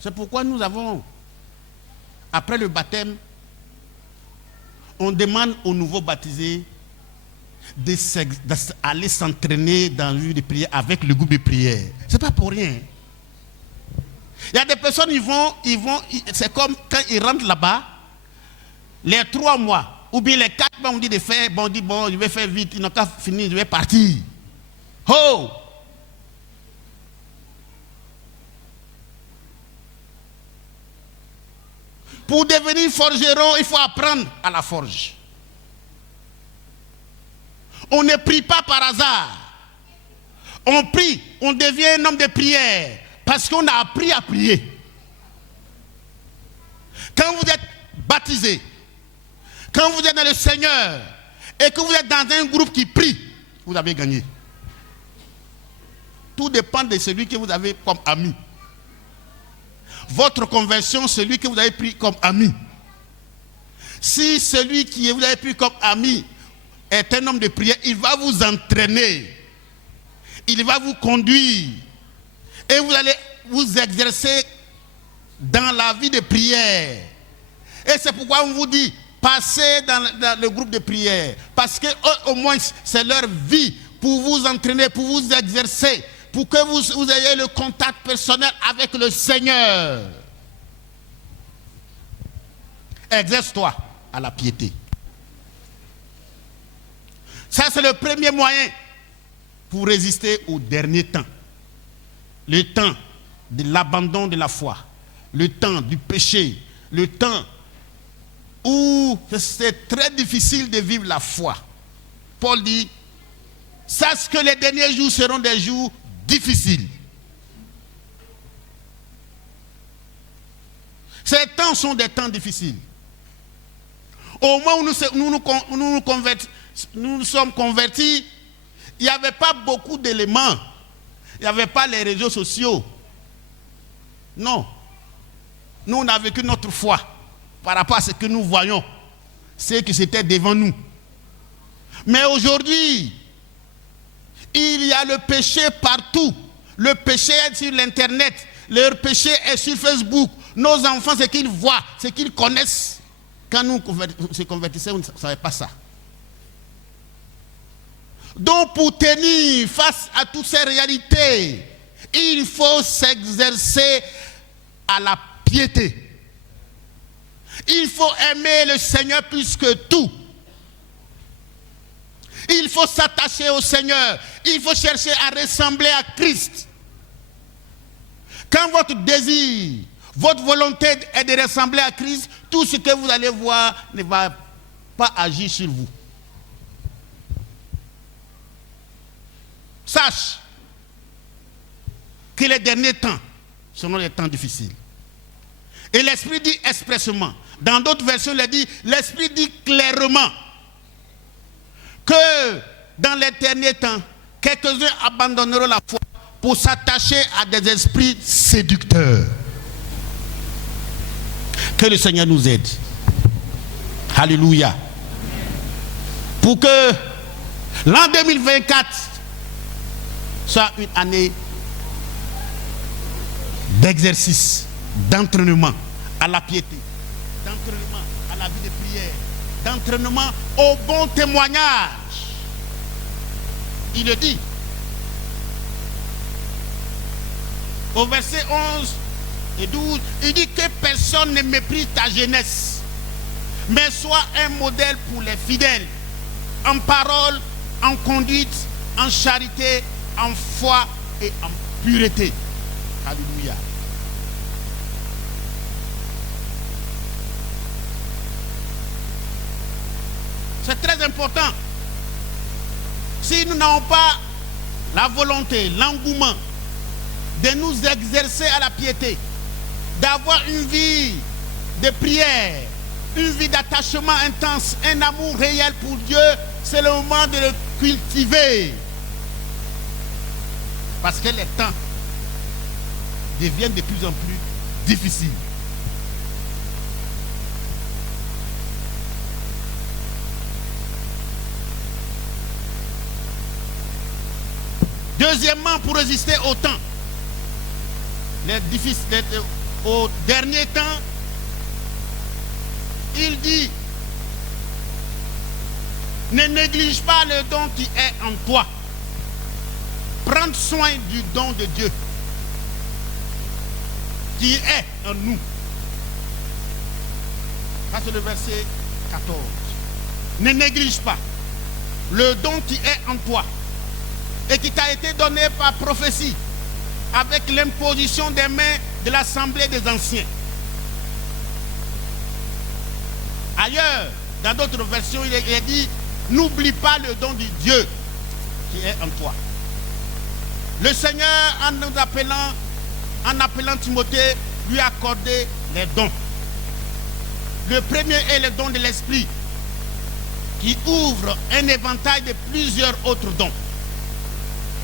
C'est pourquoi nous avons, après le baptême, on demande aux nouveaux baptisés d'aller s'entraîner dans le lieu de prière avec le groupe de prière. C'est pas pour rien. Il y a des personnes, c'est comme quand ils rentrent là-bas, les 3 mois, ou bien les 4 mois, on dit de faire, bon, on dit bon, je vais faire vite, ils n'ont qu'à finir, je vais partir. Oh! Pour devenir forgeron, il faut apprendre à la forge. On ne prie pas par hasard. On prie, on devient un homme de prière parce qu'on a appris à prier. Quand vous êtes baptisé, quand vous êtes dans le Seigneur et que vous êtes dans un groupe qui prie, vous avez gagné. Tout dépend de celui que vous avez comme ami. Votre conversion, celui que vous avez pris comme ami. Si celui qui vous avez pris comme ami est un homme de prière, il va vous entraîner. Il va vous conduire. Et vous allez vous exercer dans la vie de prière. Et c'est pourquoi on vous dit, passez dans le groupe de prière. Parce que eux, au moins, c'est leur vie pour vous entraîner, pour vous exercer, pour que vous ayez le contact personnel avec le Seigneur. Exerce-toi à la piété. Ça, c'est le premier moyen pour résister au dernier temps. Le temps de l'abandon de la foi. Le temps du péché. Le temps où c'est très difficile de vivre la foi. Paul dit, sache que les derniers jours seront des jours difficiles. Ces temps sont des temps difficiles. Au moment où nous sommes convertis, il n'y avait pas beaucoup d'éléments. Il n'y avait pas les réseaux sociaux. Non. Nous, on a vécu notre foi par rapport à ce que nous voyons, ce qui c'était devant nous. Mais aujourd'hui, il y a le péché partout. Le péché est sur l'internet. Le péché est sur Facebook. Nos enfants, ce qu'ils voient, ce qu'ils connaissent. Quand nous se convertissions, on ne savait pas ça. Donc pour tenir face à toutes ces réalités, il faut s'exercer à la piété. Il faut aimer le Seigneur plus que tout. Il faut s'attacher au Seigneur. Il faut chercher à ressembler à Christ. Quand votre désir, votre volonté est de ressembler à Christ, tout ce que vous allez voir ne va pas agir sur vous. Sache que les derniers temps seront des temps difficiles. Et l'Esprit dit expressément, dans d'autres versions, il dit, l'Esprit dit clairement que dans les derniers temps, quelques-uns abandonneront la foi pour s'attacher à des esprits séducteurs. Que le Seigneur nous aide. Alléluia. Pour que l'an 2024 soit une année d'exercice, d'entraînement à la piété, d'entraînement à la vie de prière, d'entraînement au bon témoignage. Il le dit au verset 11 et 12, il dit que personne ne méprise ta jeunesse, mais sois un modèle pour les fidèles, en parole, en conduite, en charité, en foi et en pureté. Alléluia. C'est très important. Si nous n'avons pas la volonté, l'engouement de nous exercer à la piété, d'avoir une vie de prière, une vie d'attachement intense, un amour réel pour Dieu, c'est le moment de le cultiver. Parce que les temps deviennent de plus en plus difficiles. Deuxièmement, pour résister au temps, au dernier temps, il dit, ne néglige pas le don qui est en toi. Prends soin du don de Dieu qui est en nous. Ça, c'est le verset 14. Ne néglige pas le don qui est en toi et qui t'a été donné par prophétie avec l'imposition des mains de l'assemblée des anciens. Ailleurs, dans d'autres versions, il est dit, n'oublie pas le don du Dieu qui est en toi. Le Seigneur, en appelant Timothée, lui a accordé les dons. Le premier est le don de l'Esprit, qui ouvre un éventail de plusieurs autres dons.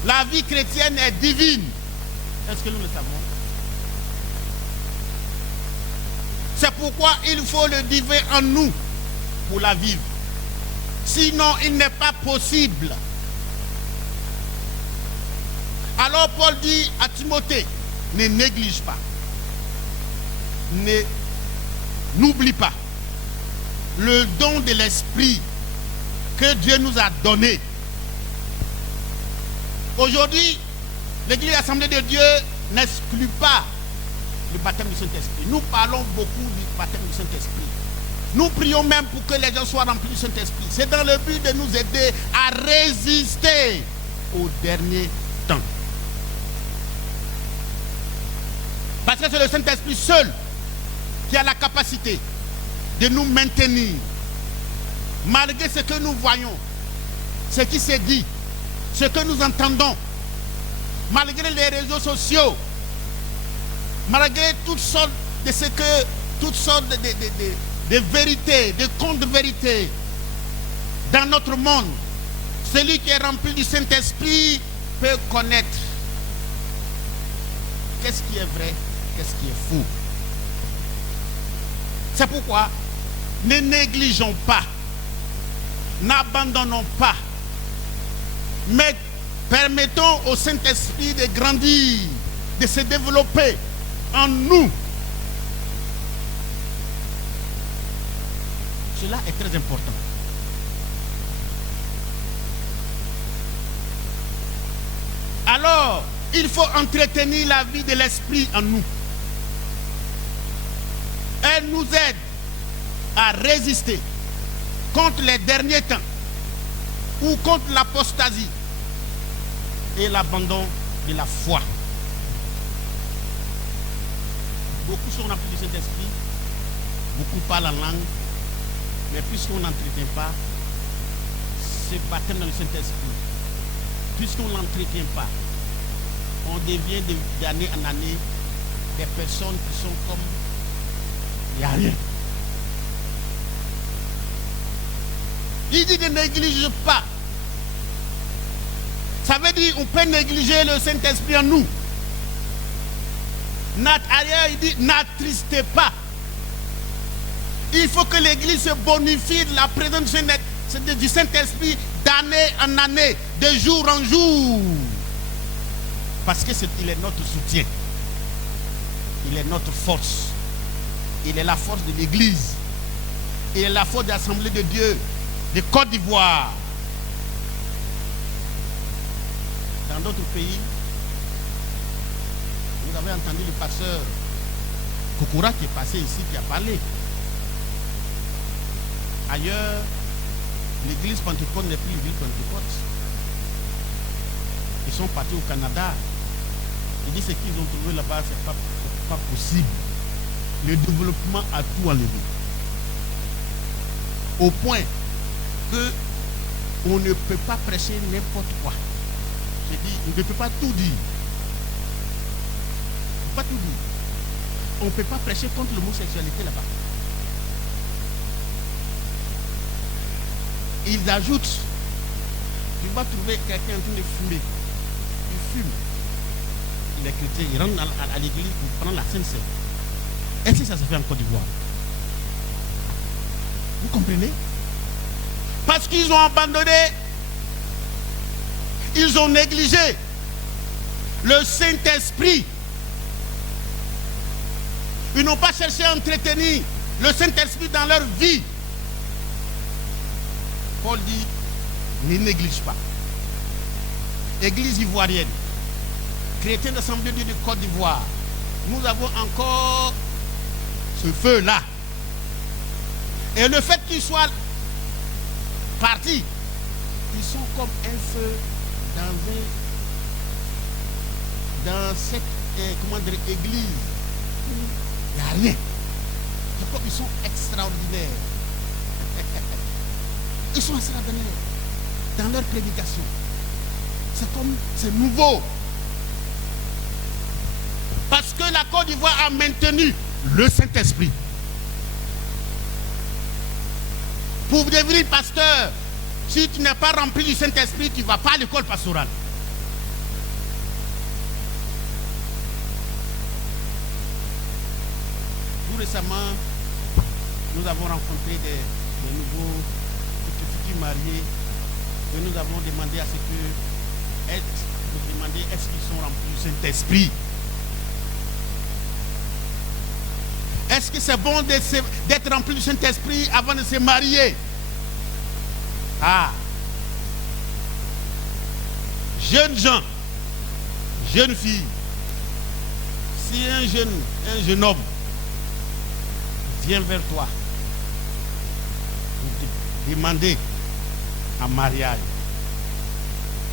La vie chrétienne est divine. Est-ce que nous le savons? C'est pourquoi il faut le divin en nous pour la vivre. Sinon, il n'est pas possible. Alors Paul dit à Timothée, ne néglige pas. N'oublie pas. le don de l'esprit que Dieu nous a donné. Aujourd'hui, l'Église Assemblée de Dieu n'exclut pas le baptême du Saint-Esprit. Nous parlons beaucoup du baptême du Saint-Esprit. Nous prions même pour que les gens soient remplis du Saint-Esprit. C'est dans le but de nous aider à résister au dernier temps. Parce que c'est le Saint-Esprit seul qui a la capacité de nous maintenir, malgré ce que nous voyons, ce qui s'est dit, ce que nous entendons, malgré les réseaux sociaux, malgré toutes sortes de vérités, de contre-vérités dans notre monde. Celui qui est rempli du Saint-Esprit peut connaître qu'est-ce qui est vrai, qu'est-ce qui est faux. C'est pourquoi ne négligeons pas, n'abandonnons pas, mais permettons au Saint-Esprit de grandir, de se développer en nous. Cela est très important. Alors, il faut entretenir la vie de l'esprit en nous. Elle nous aide à résister contre les derniers temps ou contre l'apostasie et l'abandon de la foi. Beaucoup sont remplis du Saint-Esprit, beaucoup parlent en langue, mais puisqu'on n'entretient pas ce baptême dans le Saint-Esprit, puisqu'on ne l'entretient pas, on devient d'année en année des personnes qui sont comme il n'y a rien. Il dit ne néglige pas. Ça veut dire qu'on peut négliger le Saint-Esprit en nous. Ailleurs, il dit n'attristez pas. Il faut que l'Église se bonifie de la présence du Saint-Esprit d'année en année, de jour en jour. Parce qu'il est notre soutien. Il est notre force. Il est la force de l'Église. Il est la force de l'Assemblée de Dieu de Côte d'Ivoire. Dans d'autres pays, vous avez entendu le pasteur Kokura qui est passé ici, qui a parlé. Ailleurs, l'église Pentecôte n'est plus l'église Pentecôte. Ils sont partis au Canada. Ils disent ce qu'ils ont trouvé là-bas, ce n'est pas possible. Le développement a tout enlevé. Au point que on ne peut pas prêcher n'importe quoi. Je dis, on ne peut pas tout dire. On ne peut pas tout dire. On ne peut pas prêcher contre l'homosexualité là-bas. Ils ajoutent, tu vas trouver quelqu'un en train de fumer. Il fume. Il est chrétien, il rentre à l'église pour prendre la Sainte Seine. Est-ce que ça se fait en Côte d'Ivoire? Vous comprenez? Parce qu'ils ont abandonné, ils ont négligé le Saint-Esprit. Ils n'ont pas cherché à entretenir le Saint-Esprit dans leur vie. Paul dit, ne néglige pas. Église ivoirienne, chrétienne d'Assemblée de Dieu de Côte d'Ivoire, nous avons encore ce feu-là. Et le fait qu'ils soient partis, ils sont comme un feu dans cette église. Il n'y a rien. Ils sont extraordinaires. Ils sont extraordinaires dans leur prédication. C'est nouveau. Parce que la Côte d'Ivoire a maintenu le Saint-Esprit. Pour devenir pasteur, si tu n'es pas rempli du Saint-Esprit, tu ne vas pas à l'école pastorale. Tout récemment, nous avons rencontré des nouveaux futurs mariés et nous avons demandé à ce que est-ce qu'ils sont remplis du Saint-Esprit. est-ce que c'est bon d'être rempli du Saint-Esprit avant de se marier? Ah. Jeunes gens, jeunes filles, si un jeune homme vient vers toi pour te demander en mariage,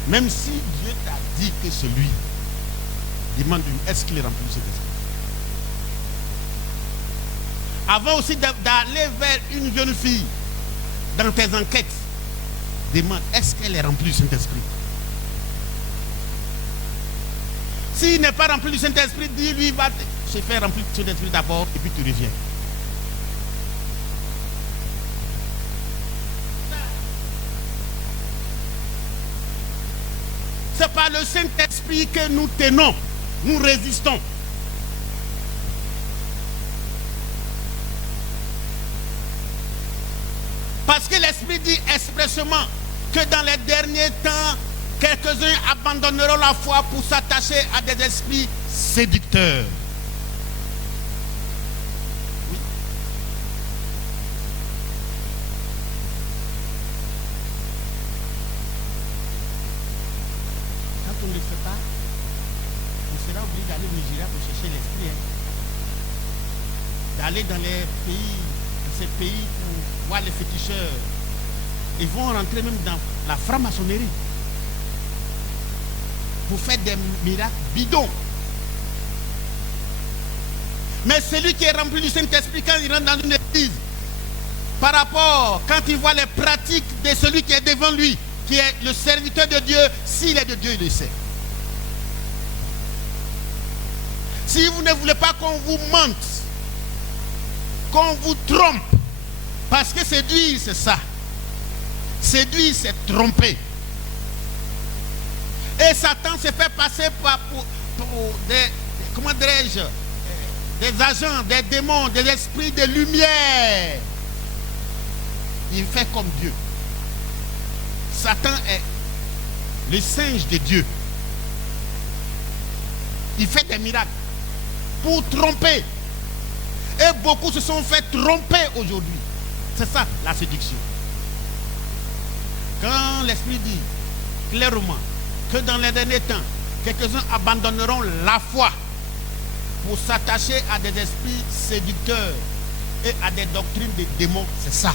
même si Dieu t'a dit que celui demande-lui, est-ce qu'il est rempli de cet esprit? Avant aussi d'aller vers une jeune fille dans tes enquêtes, demande, est-ce qu'elle est remplie du Saint-Esprit? S'il n'est pas rempli du Saint-Esprit, dis-lui, va se faire remplir du Saint-Esprit d'abord et puis tu reviens. C'est par le Saint-Esprit que nous tenons, nous résistons. Parce que l'Esprit dit expressément que dans les derniers temps, quelques-uns abandonneront la foi pour s'attacher à des esprits séducteurs. Oui. Quand on ne le fait pas, on sera obligé d'aller au Nigeria pour chercher l'esprit. D'aller dans les pays, ces pays pour voir les féticheurs. Ils vont rentrer même dans la franc-maçonnerie pour faire des miracles bidons. Mais celui qui est rempli du Saint-Esprit, quand il rentre dans une église, par rapport, quand il voit les pratiques de celui qui est devant lui, qui est le serviteur de Dieu, s'il est de Dieu, il le sait. Si vous ne voulez pas qu'on vous mente, qu'on vous trompe, parce que séduire, c'est ça. Séduire, c'est tromper. Et Satan se fait passer pour des, comment dirais-je, des agents, des démons, des esprits de lumière. Il fait comme Dieu. Satan est le singe de Dieu. Il fait des miracles pour tromper. Et beaucoup se sont fait tromper aujourd'hui. C'est ça la séduction. Quand l'Esprit dit clairement que dans les derniers temps, quelques-uns abandonneront la foi pour s'attacher à des esprits séducteurs et à des doctrines de démons, c'est ça.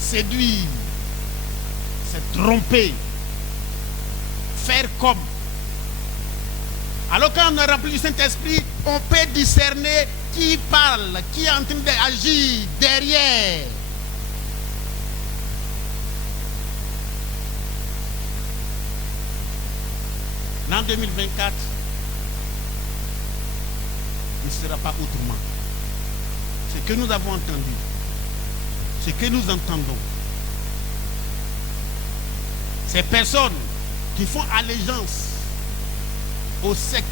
Séduire, c'est tromper, faire comme. Alors quand on est rempli du Saint-Esprit, on peut discerner qui parle, qui est en train d'agir derrière. L'an 2024 ne sera pas autrement. Ce que nous avons entendu, ce que nous entendons, ces personnes qui font allégeance aux sectes,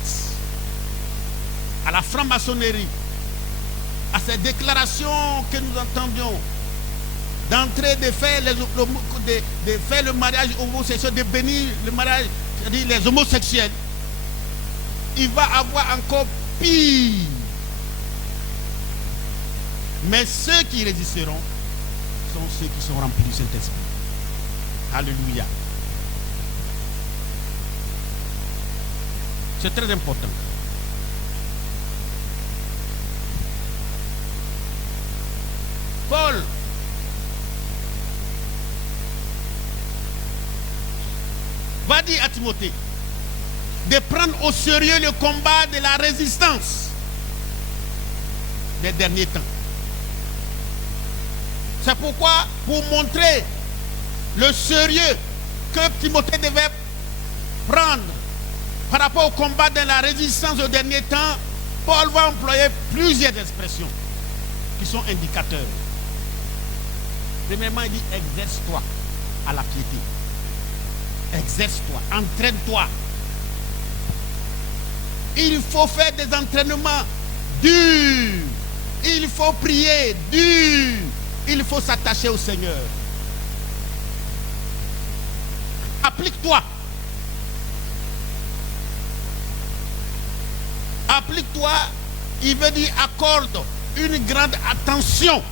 à la franc-maçonnerie, à ces déclarations que nous entendions, d'entrer de faire, de faire le mariage homosexuel, de bénir le mariage, c'est-à-dire les homosexuels, il va avoir encore pire. Mais ceux qui résisteront sont ceux qui sont remplis du Saint-Esprit. Alléluia. C'est très important. Paul va dire à Timothée de prendre au sérieux le combat de la résistance des derniers temps. C'est pourquoi, pour montrer le sérieux que Timothée devait prendre par rapport au combat de la résistance aux derniers temps, Paul va employer plusieurs expressions qui sont indicateurs. Premièrement, il dit exerce-toi à la piété. Exerce-toi, entraîne-toi. Il faut faire des entraînements durs. Il faut prier dur. Il faut s'attacher au Seigneur. Applique-toi. Applique-toi Il veut dire accorde une grande attention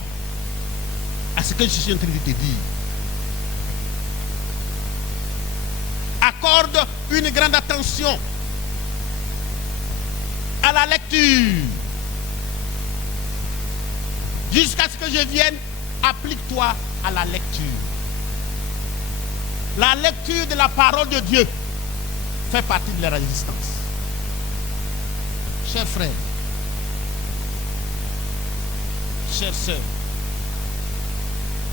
à ce que je suis en train de te dire. Accorde une grande attention à la lecture. Jusqu'à ce que je vienne, applique-toi à la lecture. La lecture de la parole de Dieu fait partie de la résistance. Chers frères, chères sœurs,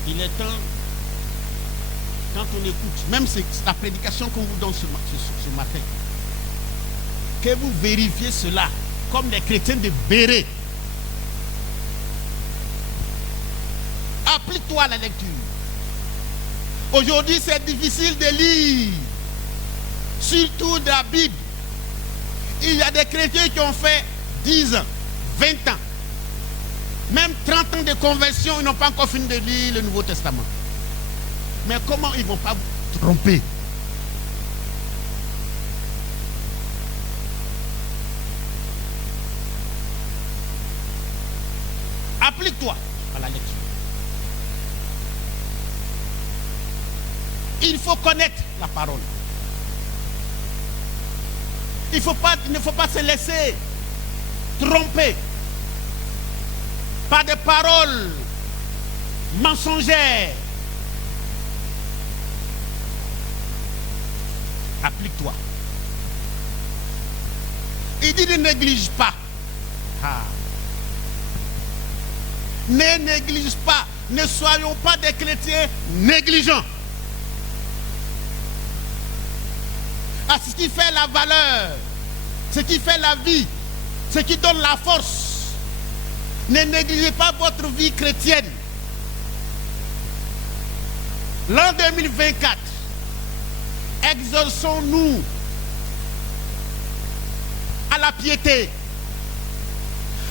il est temps, quand on écoute, même c'est la prédication qu'on vous donne ce matin, que vous vérifiez cela comme les chrétiens de Béret. Applique-toi à la lecture. Aujourd'hui, c'est difficile de lire, surtout de la Bible. Il y a des chrétiens qui ont fait 10 ans, 20 ans, même 30 ans de conversion, ils n'ont pas encore fini de lire le Nouveau Testament. Mais comment ils ne vont pas vous tromper? Applique-toi à la lecture. Il faut connaître la parole. Il ne faut pas se laisser tromper par des paroles mensongères. Applique-toi. Il dit ne néglige pas. Ne néglige pas. Ne soyons pas des chrétiens négligents. À ce qui fait la valeur, ce qui fait la vie, ce qui donne la force. Ne négligez pas votre vie chrétienne. L'an 2024, exerçons-nous à la piété.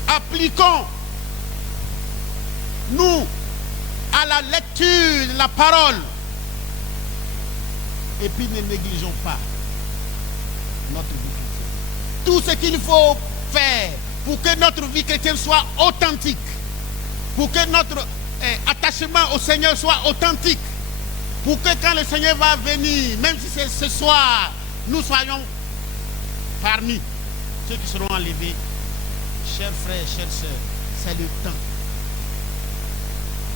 Appliquons-nous à la lecture de la parole. Et puis ne négligeons pas notre vie chrétienne. Tout ce qu'il faut faire pour que notre vie chrétienne soit authentique, pour que notre attachement au Seigneur soit authentique, pour que quand le Seigneur va venir, même si c'est ce soir, nous soyons parmi ceux qui seront enlevés. Chers frères, chères sœurs, c'est le temps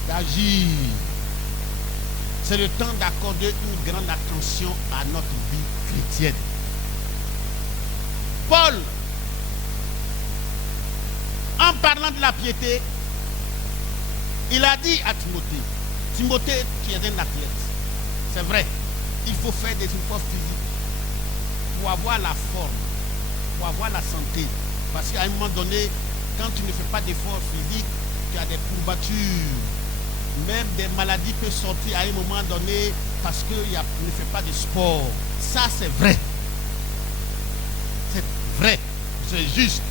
d'agir. C'est le temps d'accorder une grande attention à notre vie chrétienne. Paul, en parlant de la piété, il a dit à Timothée, Timothée, tu es un athlète. C'est vrai, il faut faire des efforts physiques pour avoir la forme, pour avoir la santé. Parce qu'à un moment donné, quand tu ne fais pas d'efforts physiques, tu as des courbatures. Même des maladies peuvent sortir à un moment donné parce que tu ne fais pas de sport. Ça, c'est vrai. C'est vrai, c'est juste.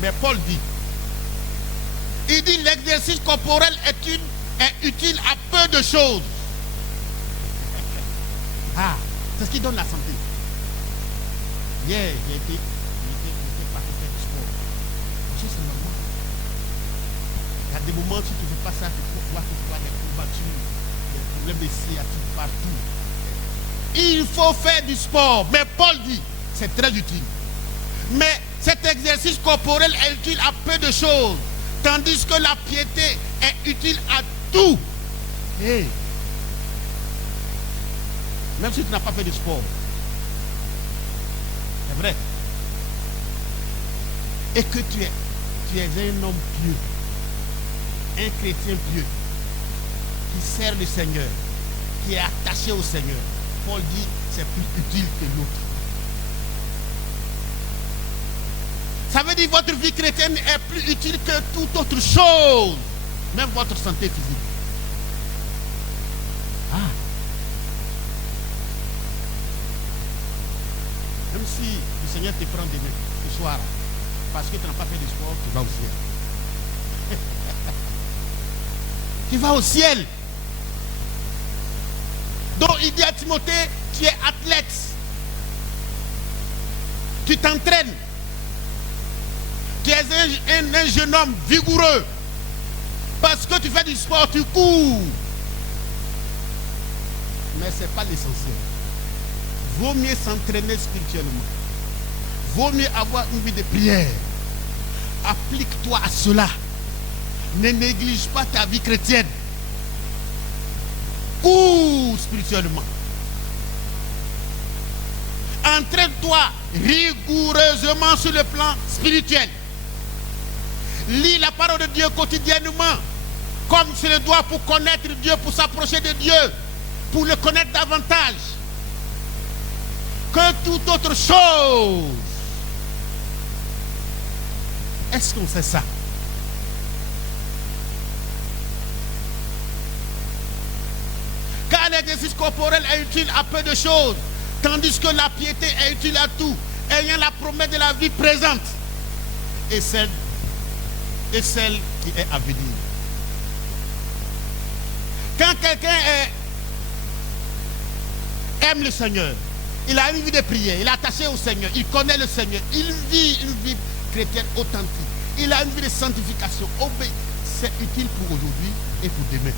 Mais Paul dit, il dit l'exercice corporel est utile à peu de choses. Ah, c'est ce qui donne la santé. Hier, j'ai été parti faire du sport. Parce que c'est normal. Il y a des moments, si tu ne fais pas ça, tu vois des courbatures, des problèmes de sciatique partout. Il faut faire du sport. Mais Paul dit, c'est très utile. Mais cet exercice corporel est utile à peu de choses. Tandis que la piété est utile à tout. Hey. Même si tu n'as pas fait de sport. C'est vrai. Et que tu es un homme pieux. Un chrétien pieux. Qui sert le Seigneur. Qui est attaché au Seigneur. Paul dit, c'est plus utile que l'autre. Ça veut dire que votre vie chrétienne est plus utile que toute autre chose. Même votre santé physique. Ah. Même si le Seigneur te prend demain, ce soir, parce que tu n'as pas fait de sport, tu vas au ciel. Tu vas au ciel. Donc il dit à Timothée, tu es athlète. Tu t'entraînes. Tu es un jeune homme vigoureux. Parce que tu fais du sport, tu cours. Mais ce n'est pas l'essentiel. Vaut mieux s'entraîner spirituellement. Vaut mieux avoir une vie de prière. Applique-toi à cela. Ne néglige pas ta vie chrétienne. Cours spirituellement. Entraîne-toi rigoureusement sur le plan spirituel. Lis la parole de Dieu quotidiennement, comme c'est le doit pour connaître Dieu, pour s'approcher de Dieu, pour le connaître davantage que toute autre chose. Est-ce qu'on sait ça? Car l'exercice corporel est utile à peu de choses, tandis que la piété est utile à tout, ayant la promesse de la vie présente et celle qui est à venir. Quand quelqu'un aime le Seigneur, il a une vie de prière, il est attaché au Seigneur, il connaît le Seigneur, il vit une vie chrétienne authentique, il a une vie de sanctification, c'est utile pour aujourd'hui et pour demain.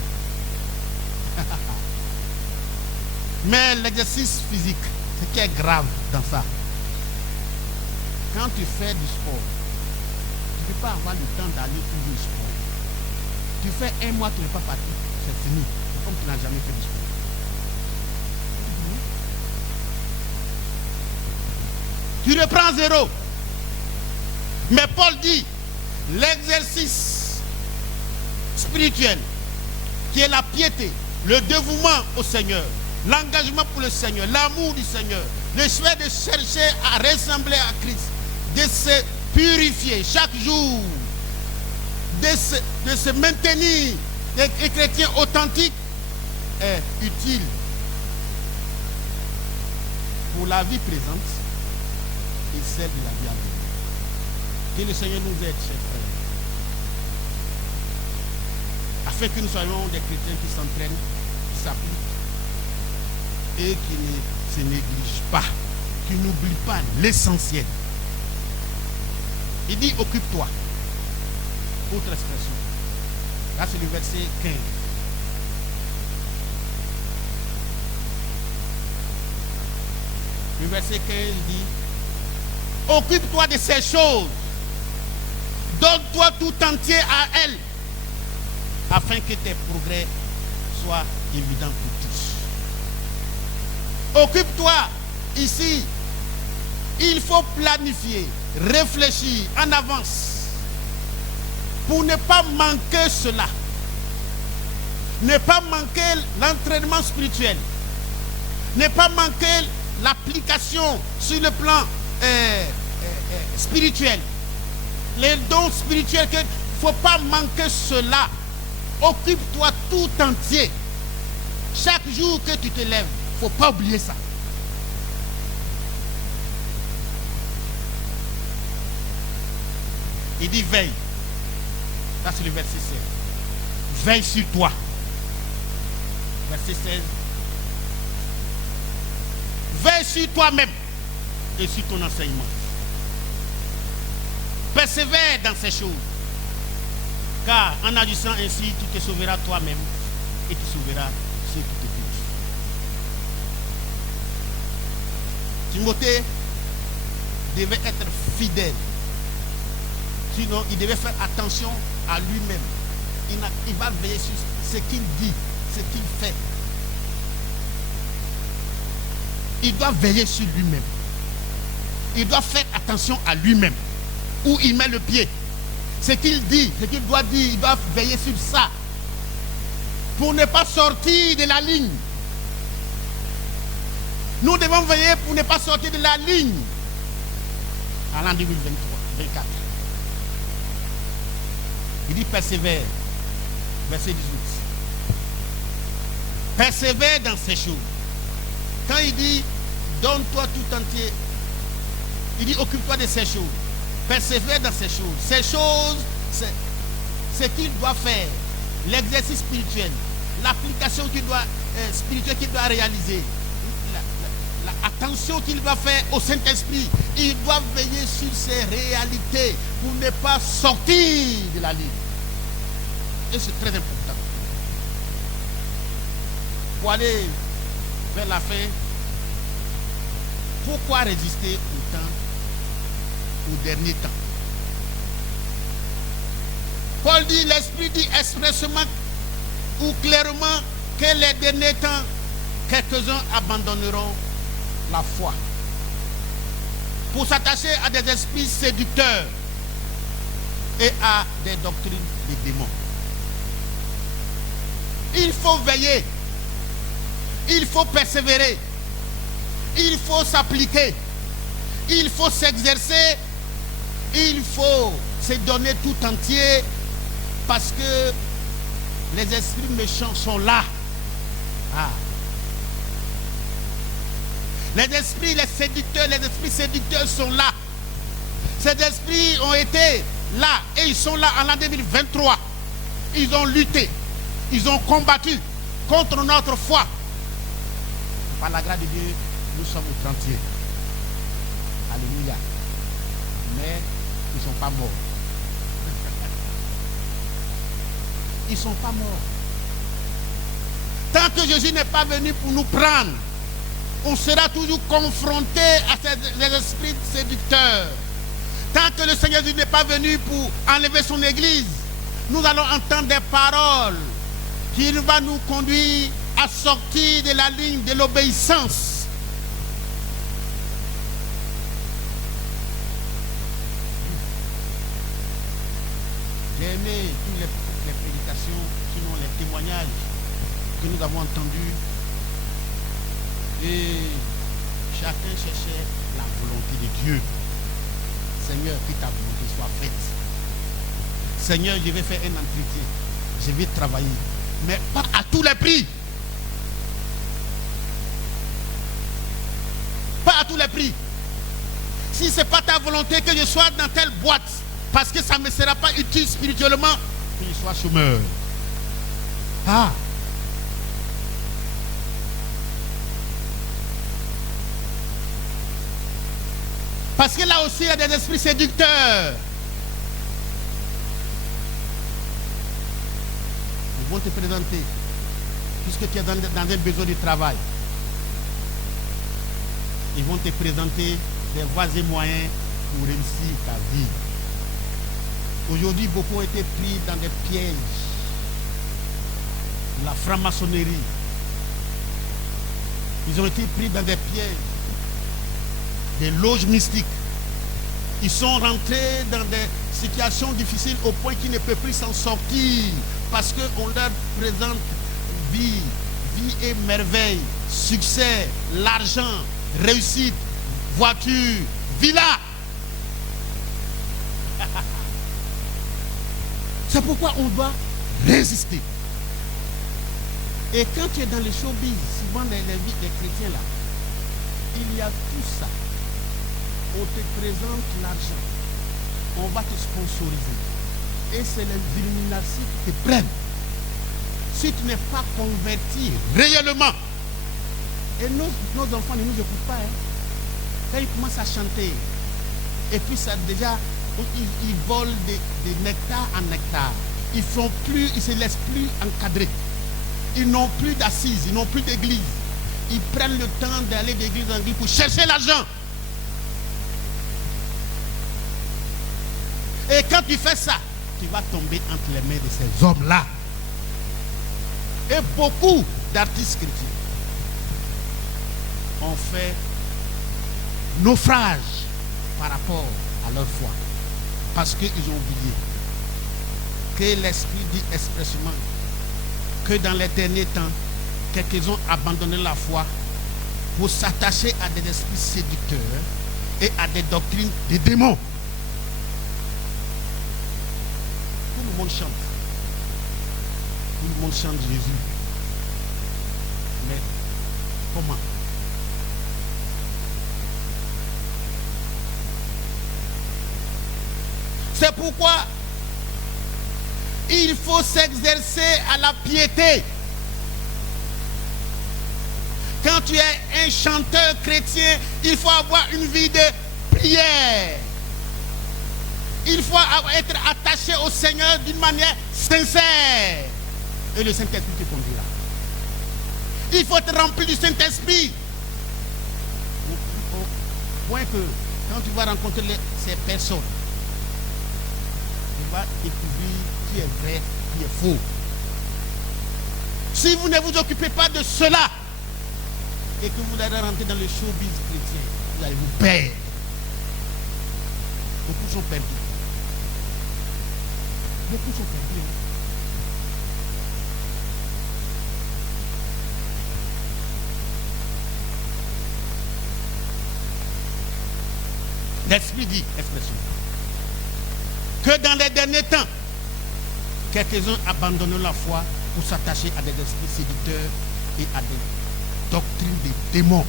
Mais l'exercice physique, ce qui est grave dans ça, quand tu fais du sport, tu ne peux pas avoir le temps d'aller toujours au sport. Tu fais un mois, tu n'es pas parti, c'est fini. C'est comme tu n'as jamais fait du sport. Tu reprends zéro. Mais Paul dit, l'exercice spirituel, qui est la piété, le dévouement au Seigneur, l'engagement pour le Seigneur, l'amour du Seigneur, le choix de chercher à ressembler à Christ, de se purifier chaque jour, de se maintenir des chrétiens authentiques, est utile pour la vie présente et celle de la vie à venir. Que le Seigneur nous aide, chers frères, afin que nous soyons des chrétiens qui s'entraînent, qui s'appliquent et qui ne se négligent pas, qui n'oublient pas l'essentiel. Il dit occupe-toi. Autre expression. Là c'est le verset 15. Le verset 15 dit occupe-toi de ces choses. Donne-toi tout entier à elles, afin que tes progrès soient évidents pour tous. Occupe-toi ici. Il faut planifier, réfléchir en avance pour ne pas manquer cela. Ne pas manquer l'entraînement spirituel. Ne pas manquer l'application sur le plan spirituel. Les dons spirituels, il ne faut pas manquer cela. Occupe-toi tout entier. Chaque jour que tu te lèves, il ne faut pas oublier ça. Il dit veille. Là c'est le verset 16. Veille sur toi. Verset 16. Veille sur toi-même et sur ton enseignement. Persévère dans ces choses. Car en agissant ainsi, tu te sauveras toi-même et tu sauveras ceux qui t'écoutent. Timothée devait être fidèle. Sinon, il devait faire attention à lui-même. Il va veiller sur ce qu'il dit, ce qu'il fait. Il doit veiller sur lui-même. Il doit faire attention à lui-même. Où il met le pied. Ce qu'il dit, ce qu'il doit dire, il doit veiller sur ça. Pour ne pas sortir de la ligne. Nous devons veiller pour ne pas sortir de la ligne. En l'an 2023-2024. Il dit persévère. Verset 18. Persévère dans ces choses. Quand il dit donne-toi tout entier, il dit occupe-toi de ces choses. Persévère dans ces choses. Ces choses, c'est ce qu'il doit faire. L'exercice spirituel. L'application spirituelle qu'il doit réaliser. L'attention qu'il doit faire au Saint-Esprit. Il doit veiller sur ces réalités pour ne ne pas sortir de la ligne. Et c'est très important. Pour aller vers la fin, pourquoi résister au dernier temps? Paul dit, l'Esprit dit expressément ou clairement que les derniers temps, quelques-uns abandonneront la foi pour s'attacher à des esprits séducteurs et à des doctrines des démons. Il faut veiller, il faut persévérer, il faut s'appliquer, il faut s'exercer, il faut se donner tout entier parce que les esprits méchants sont là. Ah. Les esprits séducteurs sont là. Ces esprits ont été là et ils sont là en l'an 2023. Ils ont lutté, ils ont combattu contre notre foi. Par la grâce de Dieu, nous sommes au 30e. Alléluia. Mais ils ne sont pas morts. Ils ne sont pas morts. Tant que Jésus n'est pas venu pour nous prendre, on sera toujours confronté à ces esprits séducteurs. Tant que le Seigneur Jésus n'est pas venu pour enlever son église, nous allons entendre des paroles qui vont nous conduire à sortir de la ligne de l'obéissance. J'ai aimé toutes les prédications, sinon les témoignages que nous avons entendus. Et chacun cherchait la volonté de Dieu. Seigneur, que ta volonté soit faite. Seigneur, je vais faire un entretien. Je vais travailler. Mais pas à tous les prix. Pas à tous les prix. Si ce n'est pas ta volonté que je sois dans telle boîte, parce que ça ne me sera pas utile spirituellement, que je sois chômeur. Ah! Parce que là aussi, il y a des esprits séducteurs. Ils vont te présenter, puisque tu es dans un besoin de travail. Ils vont te présenter des voies et moyens pour réussir ta vie. Aujourd'hui, beaucoup ont été pris dans des pièges. La franc-maçonnerie. Ils ont été pris dans des pièges. Des loges mystiques. Ils sont rentrés dans des situations difficiles au point qu'ils ne peuvent plus s'en sortir parce qu'on leur présente vie et merveille, succès, l'argent, réussite, voiture, villa. C'est pourquoi on doit résister. Et quand tu es dans les showbiz, souvent dans les vies des chrétiens là, il y a tout ça. On te présente l'argent, on va te sponsoriser. Et c'est les Illuminati qui te prennent. Si tu n'es pas converti réellement, et nos enfants ne nous écoutent pas, hein. Quand ils commencent à chanter, et puis ça déjà, ils volent de nectar en nectar. Ils ne se laissent plus encadrer. Ils n'ont plus d'assises, ils n'ont plus d'église. Ils prennent le temps d'aller d'église en église pour chercher l'argent. Et quand tu fais ça, tu vas tomber entre les mains de ces hommes-là. Et beaucoup d'artistes chrétiens ont fait naufrage par rapport à leur foi. Parce qu'ils ont oublié que l'Esprit dit expressément que dans les derniers temps, quelques-uns ont abandonné la foi pour s'attacher à des esprits séducteurs et à des doctrines des démons. Tout le monde chante. Tout le monde chante Jésus. Mais comment? C'est pourquoi il faut s'exercer à la piété. Quand tu es un chanteur chrétien, il faut avoir une vie de prière. Il faut être attaché au Seigneur d'une manière sincère. Et le Saint-Esprit te conduira. Il faut être rempli du Saint-Esprit. Au point que quand tu vas rencontrer ces personnes, tu vas découvrir qui est vrai, qui est faux. Si vous ne vous occupez pas de cela et que vous allez rentrer dans le showbiz chrétien, vous allez vous perdre. Beaucoup sont perdus. Beaucoup sont perdus. L'Esprit dit, expression, que dans les derniers temps, quelques-uns abandonnent la foi pour s'attacher à des esprits séducteurs et à des doctrines des démons.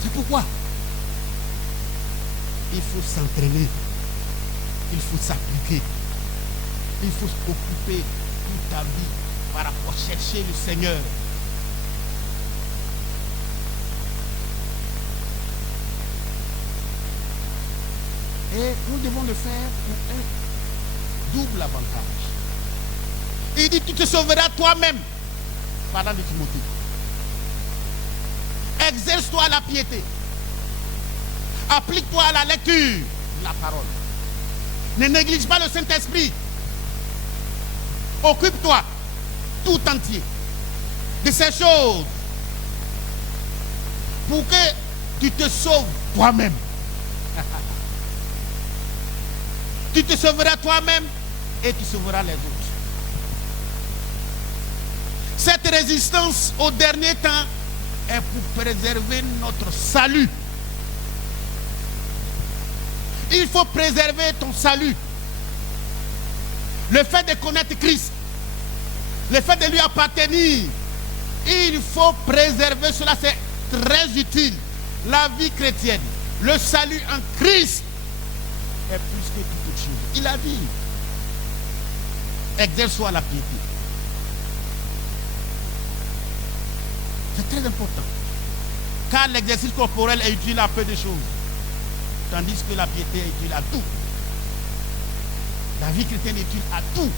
C'est pourquoi il faut s'entraîner, il faut s'appliquer, il faut s'occuper toute ta vie par rapport à chercher le Seigneur. Et nous devons le faire pour un double avantage. Il dit, tu te sauveras toi-même, parlant de Timothée. Exerce-toi à la piété. Applique-toi à la lecture de la parole. Ne néglige pas le Saint-Esprit. Occupe-toi tout entier de ces choses pour que tu te sauves toi-même. Tu te sauveras toi-même et tu sauveras les autres. Cette résistance au dernier temps est pour préserver notre salut. Il faut préserver ton salut. Le fait de connaître Christ, le fait de lui appartenir, il faut préserver cela, c'est très utile. La vie chrétienne, le salut en Christ est plus que toute autre chose. Il a dit, exerce-toi la piété. C'est très important. Car l'exercice corporel est utile à peu de choses, tandis que la piété est utile à tout. La vie chrétienne est utile à tout.